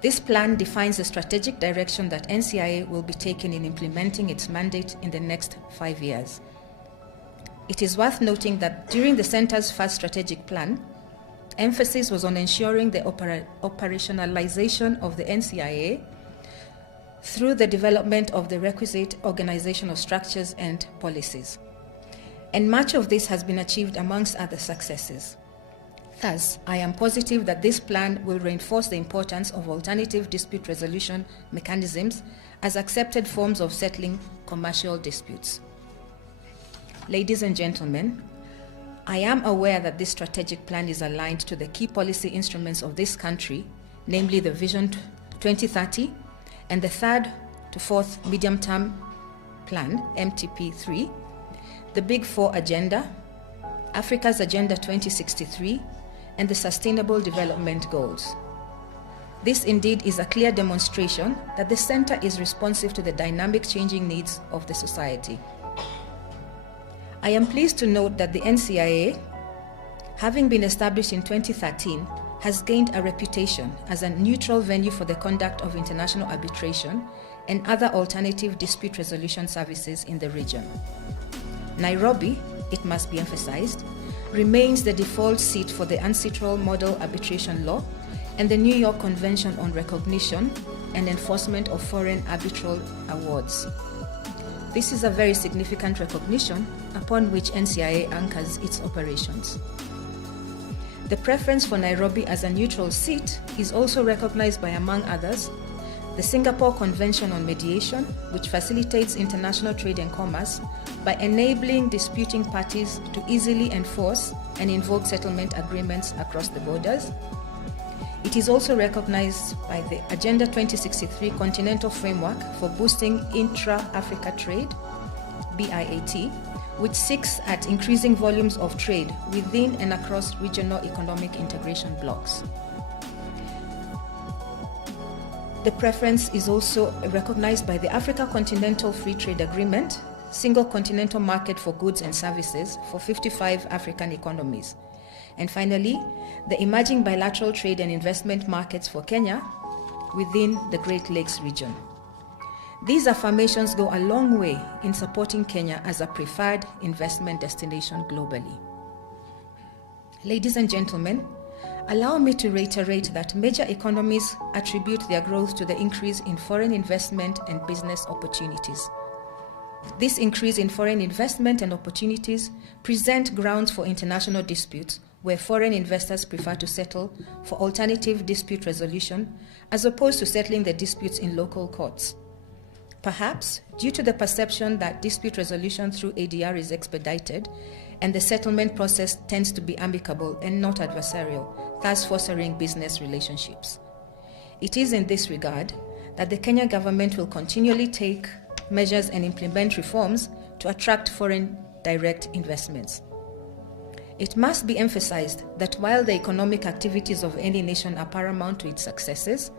This plan defines the strategic direction that NCIA will be taking in implementing its mandate in the next 5 years. It is worth noting that during the Center's first strategic plan, emphasis was on ensuring the operationalization of the NCIA through the development of the requisite organizational structures and policies. And much of this has been achieved amongst other successes. Thus, I am positive that this plan will reinforce the importance of alternative dispute resolution mechanisms as accepted forms of settling commercial disputes. Ladies and gentlemen, I am aware that this strategic plan is aligned to the key policy instruments of this country, namely the Vision 2030 and the third to fourth medium-term plan, MTP3, the Big Four Agenda, Africa's Agenda 2063, and the Sustainable Development Goals. This indeed is a clear demonstration that the Center is responsive to the dynamic changing needs of the society. I am pleased to note that the NCIA, having been established in 2013, has gained a reputation as a neutral venue for the conduct of international arbitration and other alternative dispute resolution services in the region. Nairobi, it must be emphasized, remains the default seat for the ancestral model arbitration law and the New York Convention on Recognition and Enforcement of Foreign Arbitral Awards. This is a very significant recognition upon which NCIA anchors its operations. The preference for Nairobi as a neutral seat is also recognized by, among others, the Singapore Convention on Mediation, which facilitates international trade and commerce by enabling disputing parties to easily enforce and invoke settlement agreements across the borders. It is also recognized by the Agenda 2063 Continental Framework for Boosting Intra-Africa Trade, BIAT, which seeks at increasing volumes of trade within and across regional economic integration blocks. The preference is also recognized by the Africa Continental Free Trade Agreement, Single Continental Market for Goods and Services for 55 African economies. And finally, the Emerging Bilateral Trade and Investment Markets for Kenya within the Great Lakes region. These affirmations go a long way in supporting Kenya as a preferred investment destination globally. Ladies and gentlemen, allow me to reiterate that major economies attribute their growth to the increase in foreign investment and business opportunities. This increase in foreign investment and opportunities present grounds for international disputes where foreign investors prefer to settle for alternative dispute resolution as opposed to settling the disputes in local courts. Perhaps due to the perception that dispute resolution through ADR is expedited and the settlement process tends to be amicable and not adversarial, thus fostering business relationships. It is in this regard that the Kenya government will continually take measures and implement reforms to attract foreign direct investments. It must be emphasized that while the economic activities of any nation are paramount to its successes,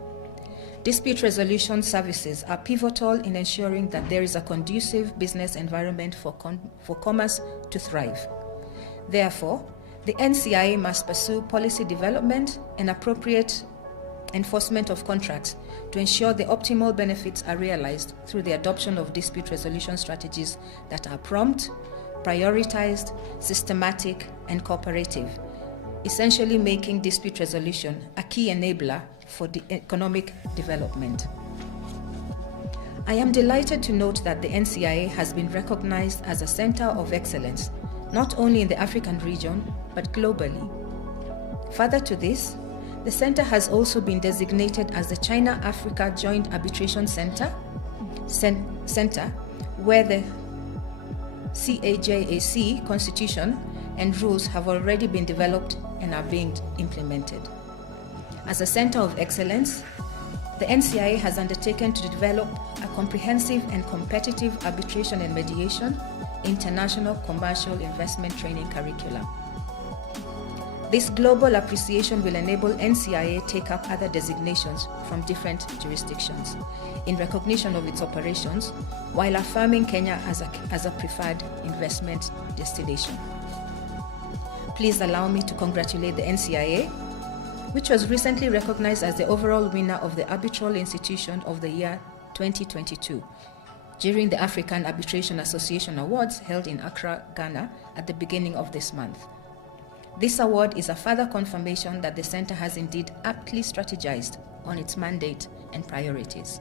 dispute resolution services are pivotal in ensuring that there is a conducive business environment for commerce to thrive. Therefore, the NCIA must pursue policy development and appropriate enforcement of contracts to ensure the optimal benefits are realized through the adoption of dispute resolution strategies that are prompt, prioritized, systematic, and cooperative, essentially making dispute resolution a key enabler for economic development. I am delighted to note that the NCIA has been recognized as a center of excellence, not only in the African region, but globally. Further to this, the center has also been designated as the China-Africa Joint Arbitration Center, where the CAJAC constitution and rules have already been developed and are being implemented. As a center of excellence, the NCIA has undertaken to develop a comprehensive and competitive arbitration and mediation international commercial investment training curriculum. This global appreciation will enable NCIA take up other designations from different jurisdictions in recognition of its operations, while affirming Kenya as a preferred investment destination. Please allow me to congratulate the NCIA, which was recently recognized as the overall winner of the Arbitral Institution of the Year 2022 during the African Arbitration Association Awards held in Accra, Ghana at the beginning of this month. This award is a further confirmation that the Center has indeed aptly strategized on its mandate and priorities.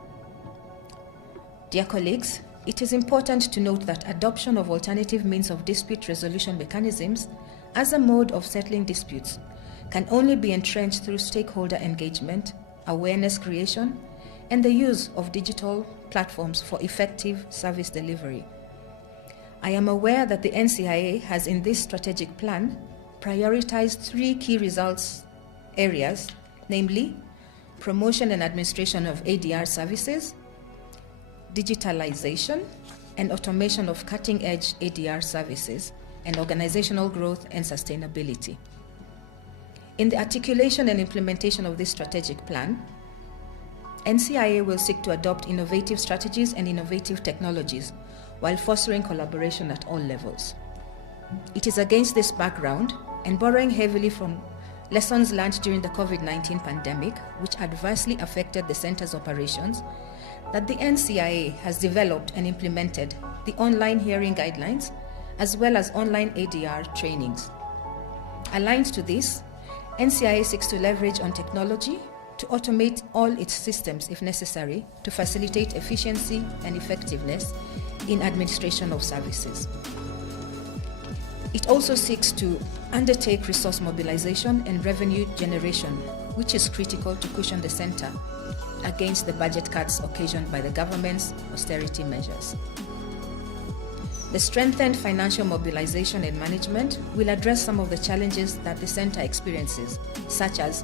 Dear colleagues, it is important to note that adoption of alternative means of dispute resolution mechanisms as a mode of settling disputes can only be entrenched through stakeholder engagement, awareness creation, and the use of digital platforms for effective service delivery. I am aware that the NCIA has in this strategic plan prioritized 3 key results areas, namely promotion and administration of ADR services, digitalization and automation of cutting-edge ADR services, and organizational growth and sustainability. In the articulation and implementation of this strategic plan, NCIA will seek to adopt innovative strategies and innovative technologies while fostering collaboration at all levels. It is against this background, and borrowing heavily from lessons learned during the COVID-19 pandemic, which adversely affected the center's operations, that the NCIA has developed and implemented the online hearing guidelines as well as online ADR trainings. Aligned to this, NCIA seeks to leverage on technology to automate all its systems if necessary to facilitate efficiency and effectiveness in administration of services. It also seeks to undertake resource mobilization and revenue generation, which is critical to cushion the center against the budget cuts occasioned by the government's austerity measures. The strengthened financial mobilization and management will address some of the challenges that the center experiences, such as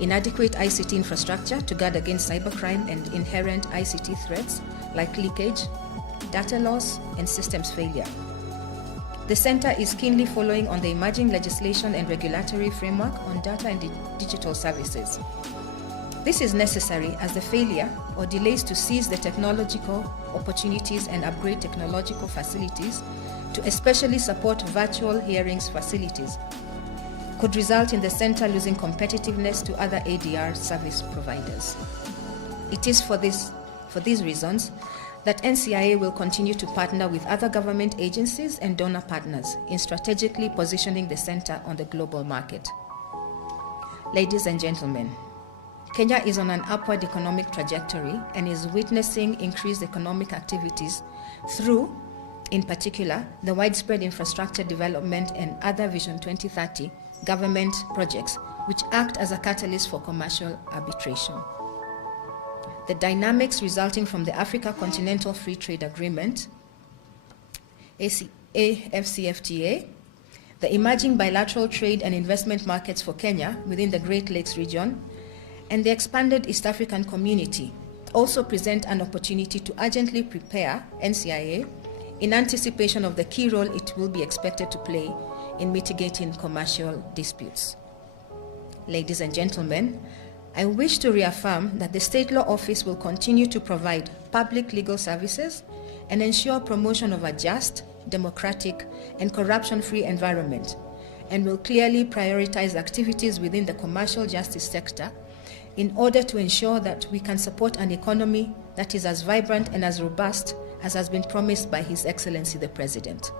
inadequate ICT infrastructure to guard against cybercrime and inherent ICT threats like leakage, data loss, and systems failure. The center is keenly following on the emerging legislation and regulatory framework on data and digital services. This is necessary as the failure or delays to seize the technological opportunities and upgrade technological facilities to especially support virtual hearings facilities could result in the center losing competitiveness to other ADR service providers. It is for these reasons that NCIA will continue to partner with other government agencies and donor partners in strategically positioning the center on the global market. Ladies and gentlemen, Kenya is on an upward economic trajectory and is witnessing increased economic activities through, in particular, the widespread infrastructure development and other Vision 2030 government projects, which act as a catalyst for commercial arbitration. The dynamics resulting from the Africa Continental Free Trade Agreement, AFCFTA, the emerging bilateral trade and investment markets for Kenya within the Great Lakes region, and the expanded East African community also present an opportunity to urgently prepare NCIA in anticipation of the key role it will be expected to play in mitigating commercial disputes. Ladies and gentlemen, I wish to reaffirm that the State Law Office will continue to provide public legal services and ensure promotion of a just, democratic, and corruption-free environment, and will clearly prioritize activities within the commercial justice sector in order to ensure that we can support an economy that is as vibrant and as robust as has been promised by His Excellency the President.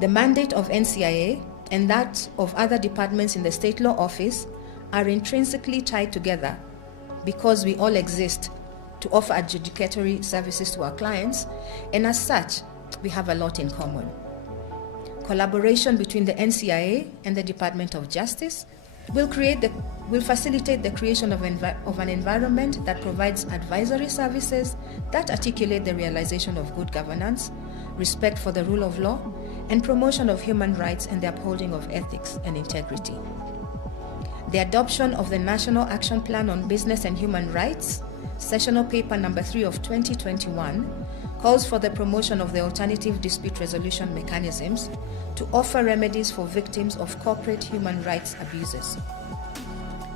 The mandate of NCIA and that of other departments in the State Law Office are intrinsically tied together because we all exist to offer adjudicatory services to our clients, and as such, we have a lot in common. Collaboration between the NCIA and the Department of Justice will facilitate the creation of an environment that provides advisory services that articulate the realization of good governance, respect for the rule of law, and promotion of human rights and the upholding of ethics and integrity. The adoption of the National Action Plan on Business and Human Rights, Sessional Paper Number 3 of 2021, calls for the promotion of the alternative dispute resolution mechanisms to offer remedies for victims of corporate human rights abuses.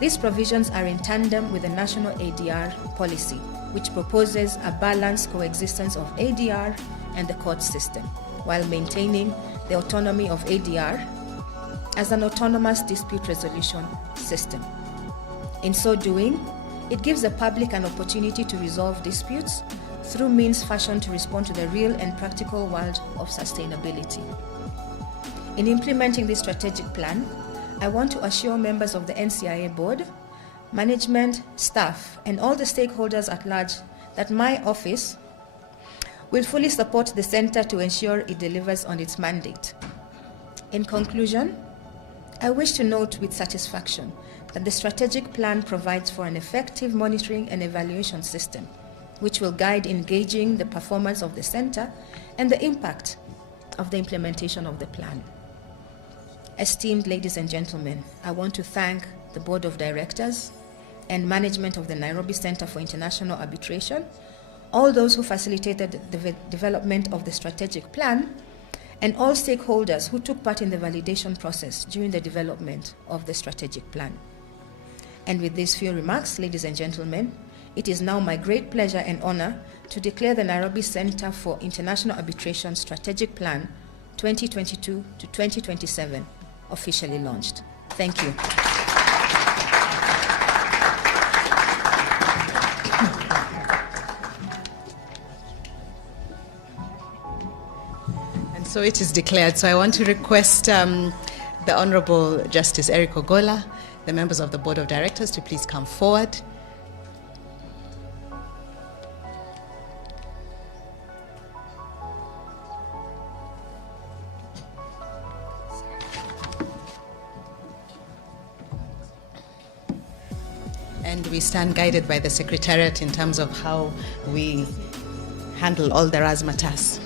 These provisions are in tandem with the National ADR policy, which proposes a balanced coexistence of ADR and the court system, while maintaining the autonomy of ADR as an autonomous dispute resolution system. In so doing, it gives the public an opportunity to resolve disputes through means fashioned to respond to the real and practical world of sustainability. In implementing this strategic plan, I want to assure members of the NCIA board, management, staff, and all the stakeholders at large that my office will fully support the center to ensure it delivers on its mandate. In conclusion, I wish to note with satisfaction that the strategic plan provides for an effective monitoring and evaluation system, which will guide engaging the performance of the center and the impact of the implementation of the plan. Esteemed ladies and gentlemen, I want to thank the Board of Directors and management of the Nairobi Center for International Arbitration, all those who facilitated the development of the strategic plan, and all stakeholders who took part in the validation process during the development of the strategic plan. And with these few remarks, ladies and gentlemen, it is now my great pleasure and honor to declare the Nairobi Center for International Arbitration Strategic Plan 2022 to 2027 officially launched. Thank you. And so it is declared. So I want to request the Honorable Justice Eric Ogola, the members of the Board of Directors, to please come forward. And we stand guided by the Secretariat in terms of how we handle all the razzmatazz.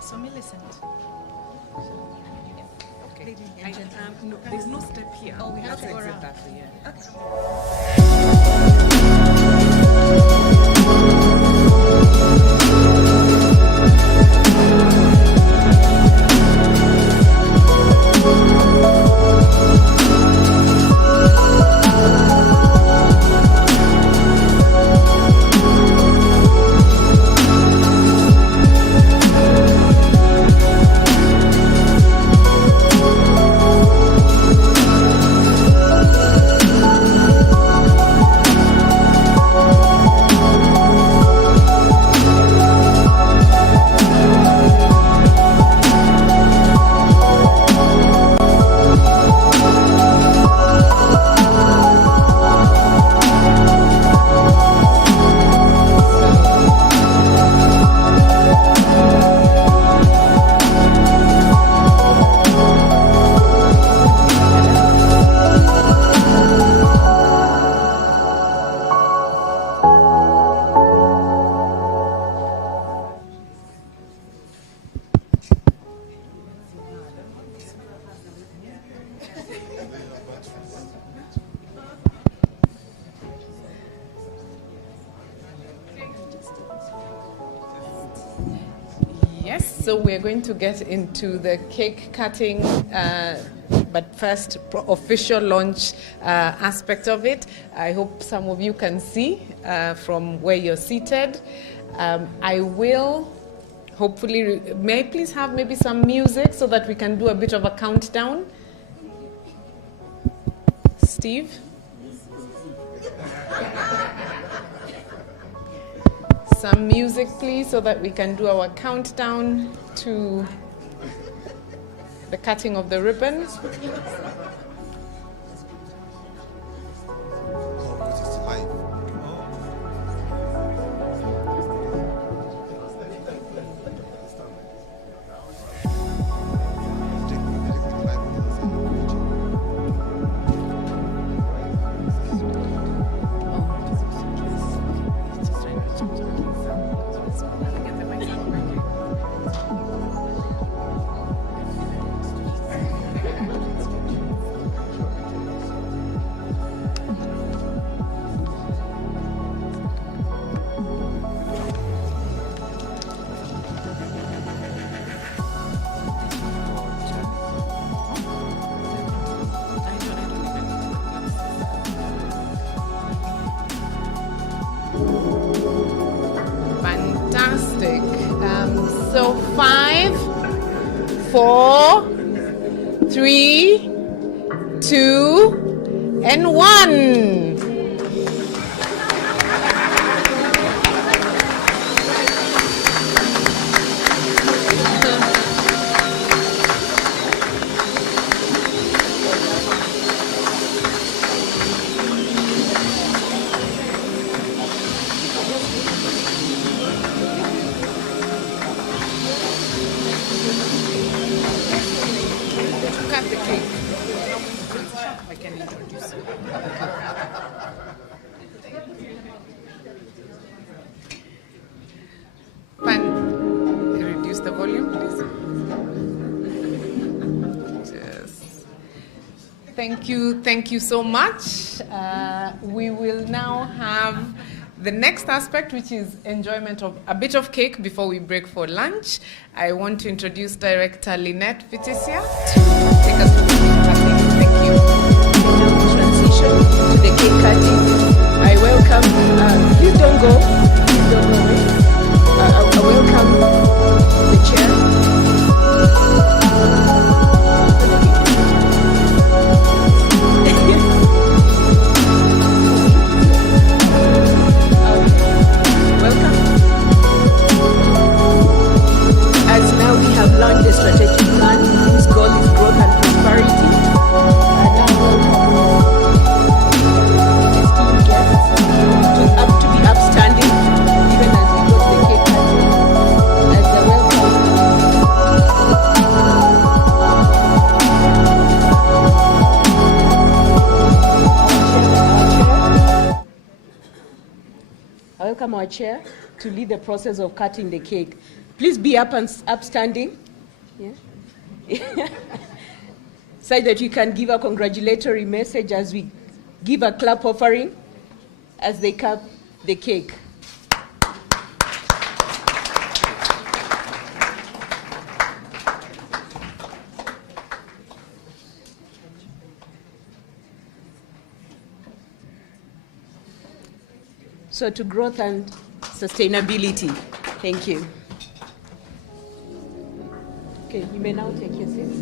So Millicent. Okay. No, there's no step here. Oh, we have to go around. That way, yeah. So we're going to get into the cake cutting, but first official launch aspect of it. I hope some of you can see from where you're seated. I will hopefully, may I please have maybe some music so that we can do a bit of a countdown? Steve? Some music, please, so that we can do our countdown to the cutting of the ribbon. Fantastic. So 5, 4, 3, 2, and 1. Cut the cake. I can introduce you. Reduce the volume, please. Just. Thank you so much. We will now have the next aspect, which is enjoyment of a bit of cake before we break for lunch. I want to introduce Director Lynette Vitisia to take us through the cake cutting. Thank you. Transition to the cake cutting. I welcome, please don't go. Please don't go away. I welcome the chair. As now we have launched the strategic plan, whose goal is growth and prosperity. And now esteemed guests to be upstanding, even as we go to the cake cutting, as a welcome. I welcome our chair to lead the process of cutting the cake. Please be upstanding, yeah. So that you can give a congratulatory message as we give a clap offering as they cut the cake. So to growth and sustainability. Thank you. Okay, you may now take your seats.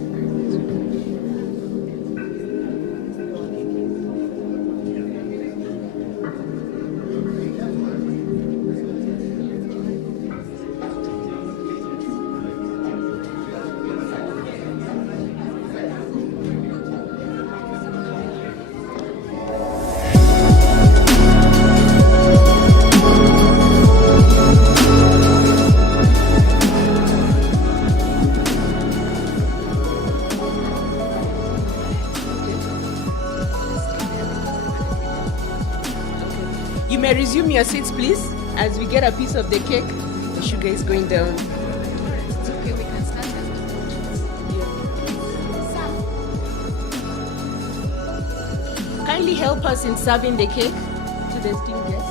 You may resume your seats, please, as we get a piece of the cake. The sugar is going down. It's okay, we can start it. Kindly help us in serving the cake to the esteemed guests.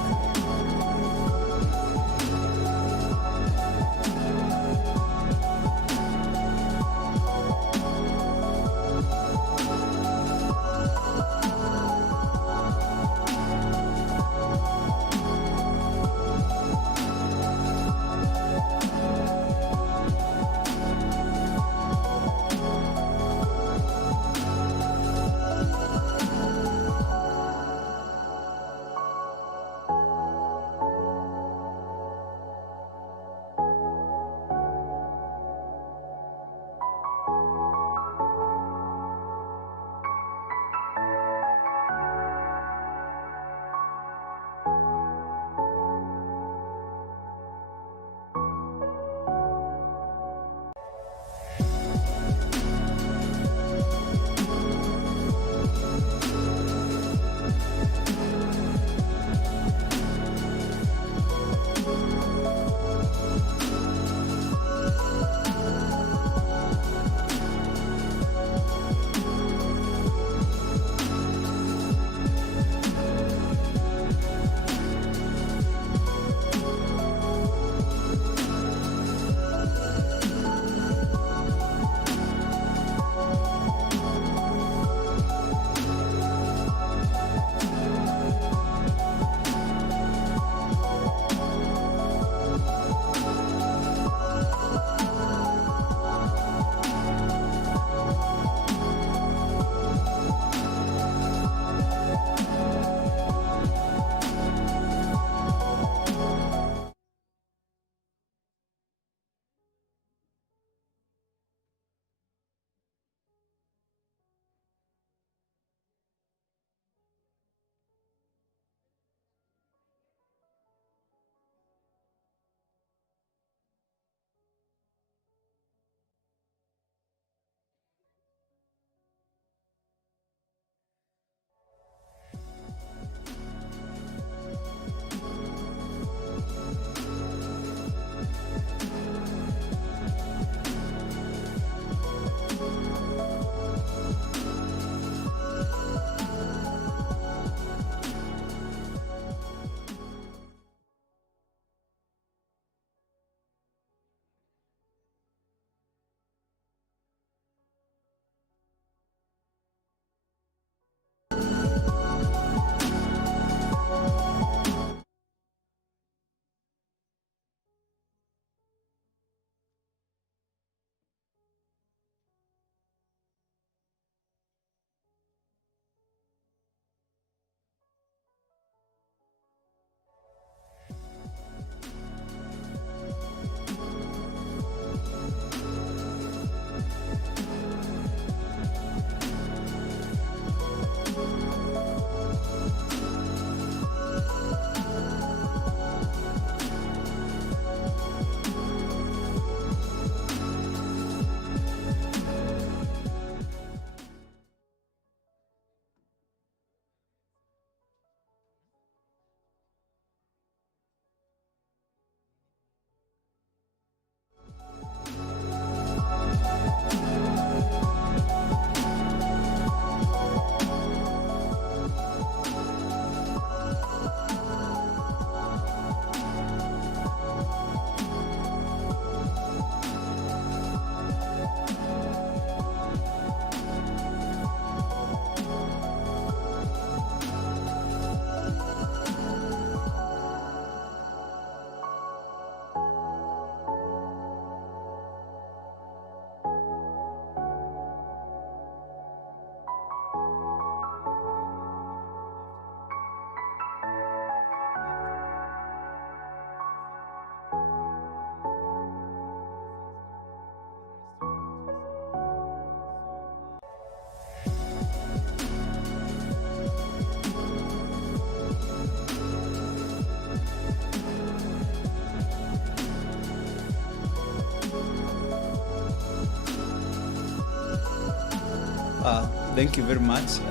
Thank you very much.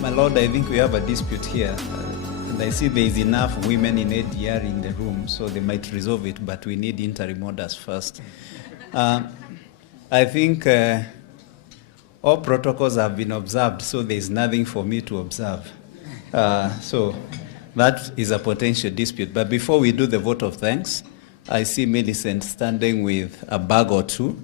My Lord, I think we have a dispute here. And I see there is enough women in ADR in the room, so they might resolve it, but we need interim orders first. I think all protocols have been observed, so there is nothing for me to observe. So that is a potential dispute. But before we do the vote of thanks, I see Millicent standing with a bag or two.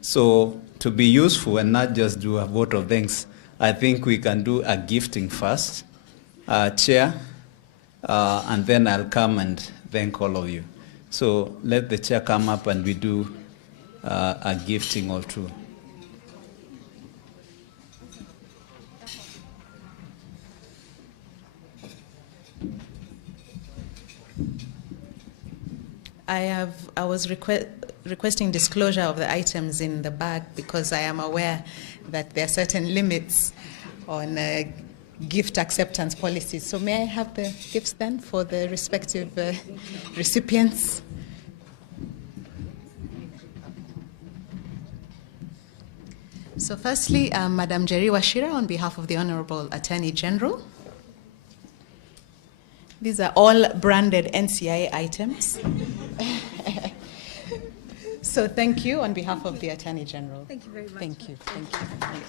So to be useful and not just do a vote of thanks, I think we can do a gifting first, chair, and then I'll come and thank all of you. So let the chair come up and we do a gifting or two. I was requesting disclosure of the items in the bag because I am aware that there are certain limits on gift acceptance policies. So may I have the gifts then for the respective recipients? So firstly, Madam Jerry Wachira on behalf of the Honorable Attorney General. These are all branded NCIA items. So thank you on behalf of the Attorney General. Thank you very much. Thank you. Thank you. Thank you.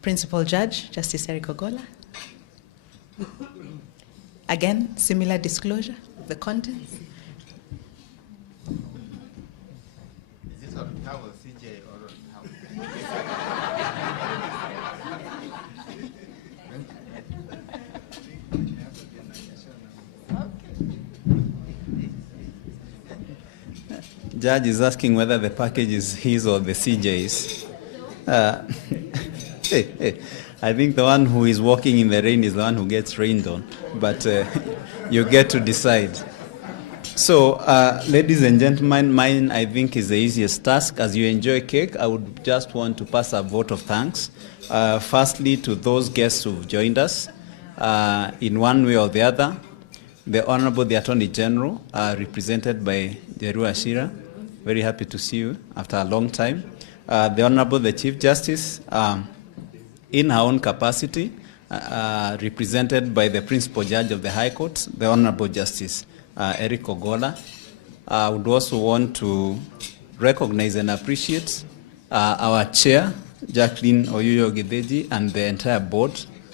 Principal Judge, Justice Eric Ogola. Again, similar disclosure of the contents. Is this on behalf of CJ or on Judge is asking whether the package is his or the CJ's. I think the one who is walking in the rain is the one who gets rained on, but you get to decide. So, ladies and gentlemen, mine I think is the easiest task. As you enjoy cake, I would just want to pass a vote of thanks. Firstly, to those guests who've joined us in one way or the other. The Honorable the Attorney General, represented by Jerry Wachira. Very happy to see you after a long time. The Honorable the Chief Justice, in her own capacity, represented by the Principal Judge of the High Court, the Honorable Justice Eric Ogola. I would also want to recognize and appreciate our Chair, Jacqueline Oyuyo Gideji, and the entire board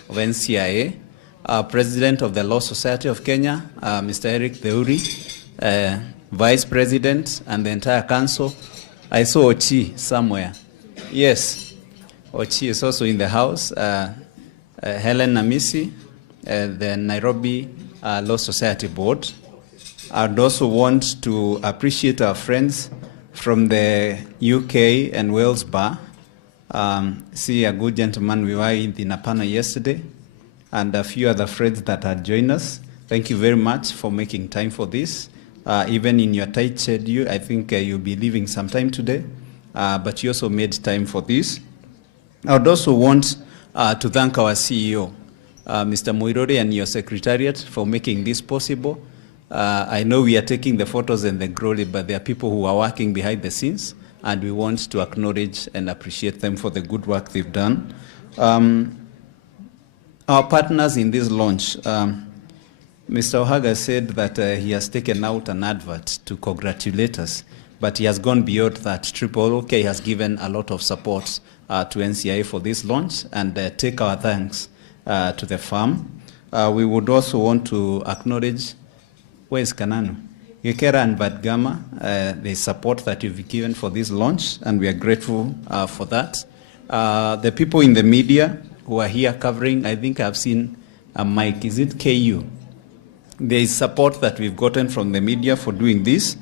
of NCIA, President of the Law Society of Kenya, Mr. Eric Theuri, Vice President, and the entire council. I saw Ochi somewhere. Yes, Ochi is also in the house. Helen Namisi, the Nairobi Law Society Board. I'd also want to appreciate our friends from the UK and Wales Bar. See a good gentleman we were in the Napana yesterday, and a few other friends that had joined us. Thank you very much for making time for this. Even in your tight schedule, I think you'll be leaving sometime today, but you also made time for this. I would also want to thank our CEO, Mr. Muirori, and your secretariat for making this possible. I know we are taking the photos and the glory, but there are people who are working behind the scenes, and we want to acknowledge and appreciate them for the good work they've done. Our partners in this launch, Mr. Ohaga said that he has taken out an advert to congratulate us, but he has gone beyond that. Triple OK has given a lot of support to NCIA for this launch, and take our thanks to the firm. We would also want to acknowledge, where is Kananu? Gekera and Badgama, the support that you've given for this launch, and we are grateful for that. The people in the media who are here covering, I think I've seen a mic. Is it KU? There is support that we've gotten from the media for doing this.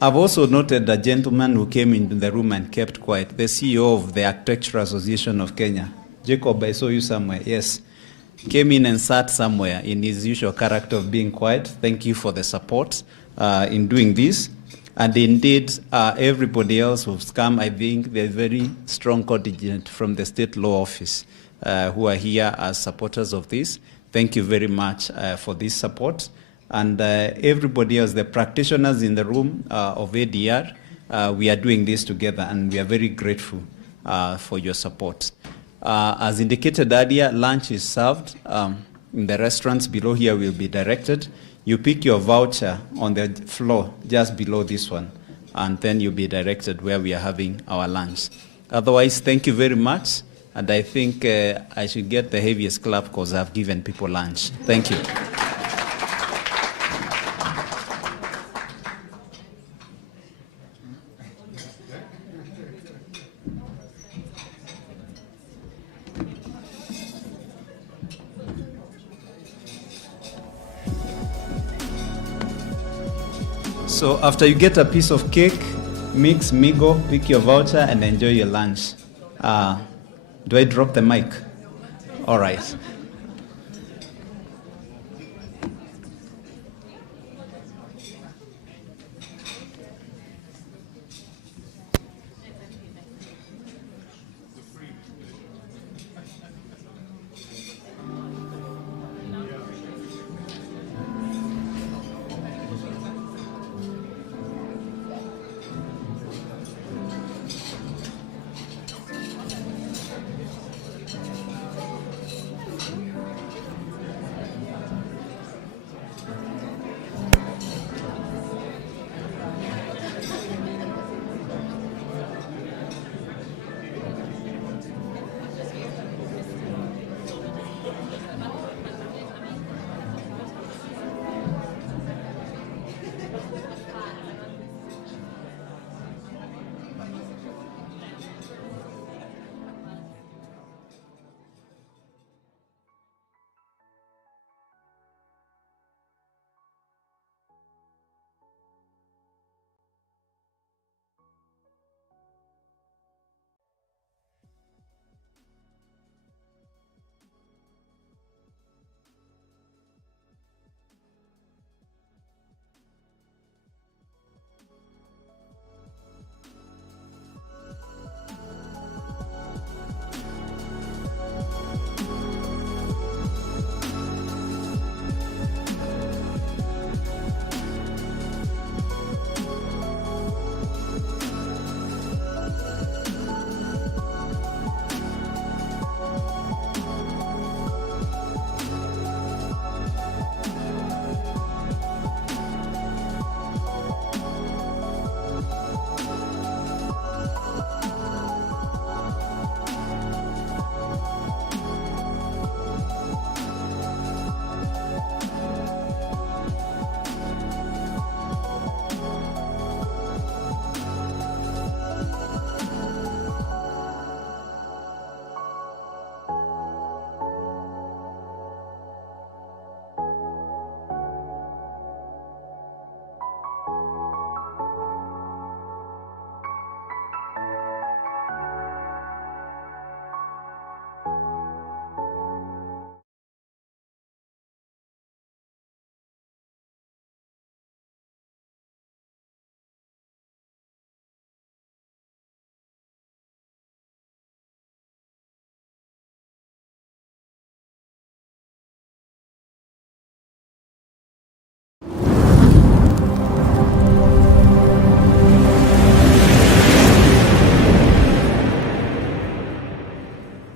I've also noted a gentleman who came into the room and kept quiet, the CEO of the Architectural Association of Kenya. Jacob, I saw you somewhere. Yes. Came in and sat somewhere in his usual character of being quiet. Thank you for the support in doing this. And indeed, everybody else who's come, I think there's very strong contingent from the State Law Office who are here as supporters of this. Thank you very much for this support. And everybody else, the practitioners in the room of ADR, we are doing this together, and we are very grateful for your support. As indicated earlier, lunch is served in the restaurants below here will be directed. You pick your voucher on the floor just below this one, and then you'll be directed where we are having our lunch. Otherwise, thank you very much, and I think I should get the heaviest clap because I've given people lunch. Thank you. So after you get a piece of cake, mix, mingle, pick your voucher, and enjoy your lunch. Do I drop the mic? All right.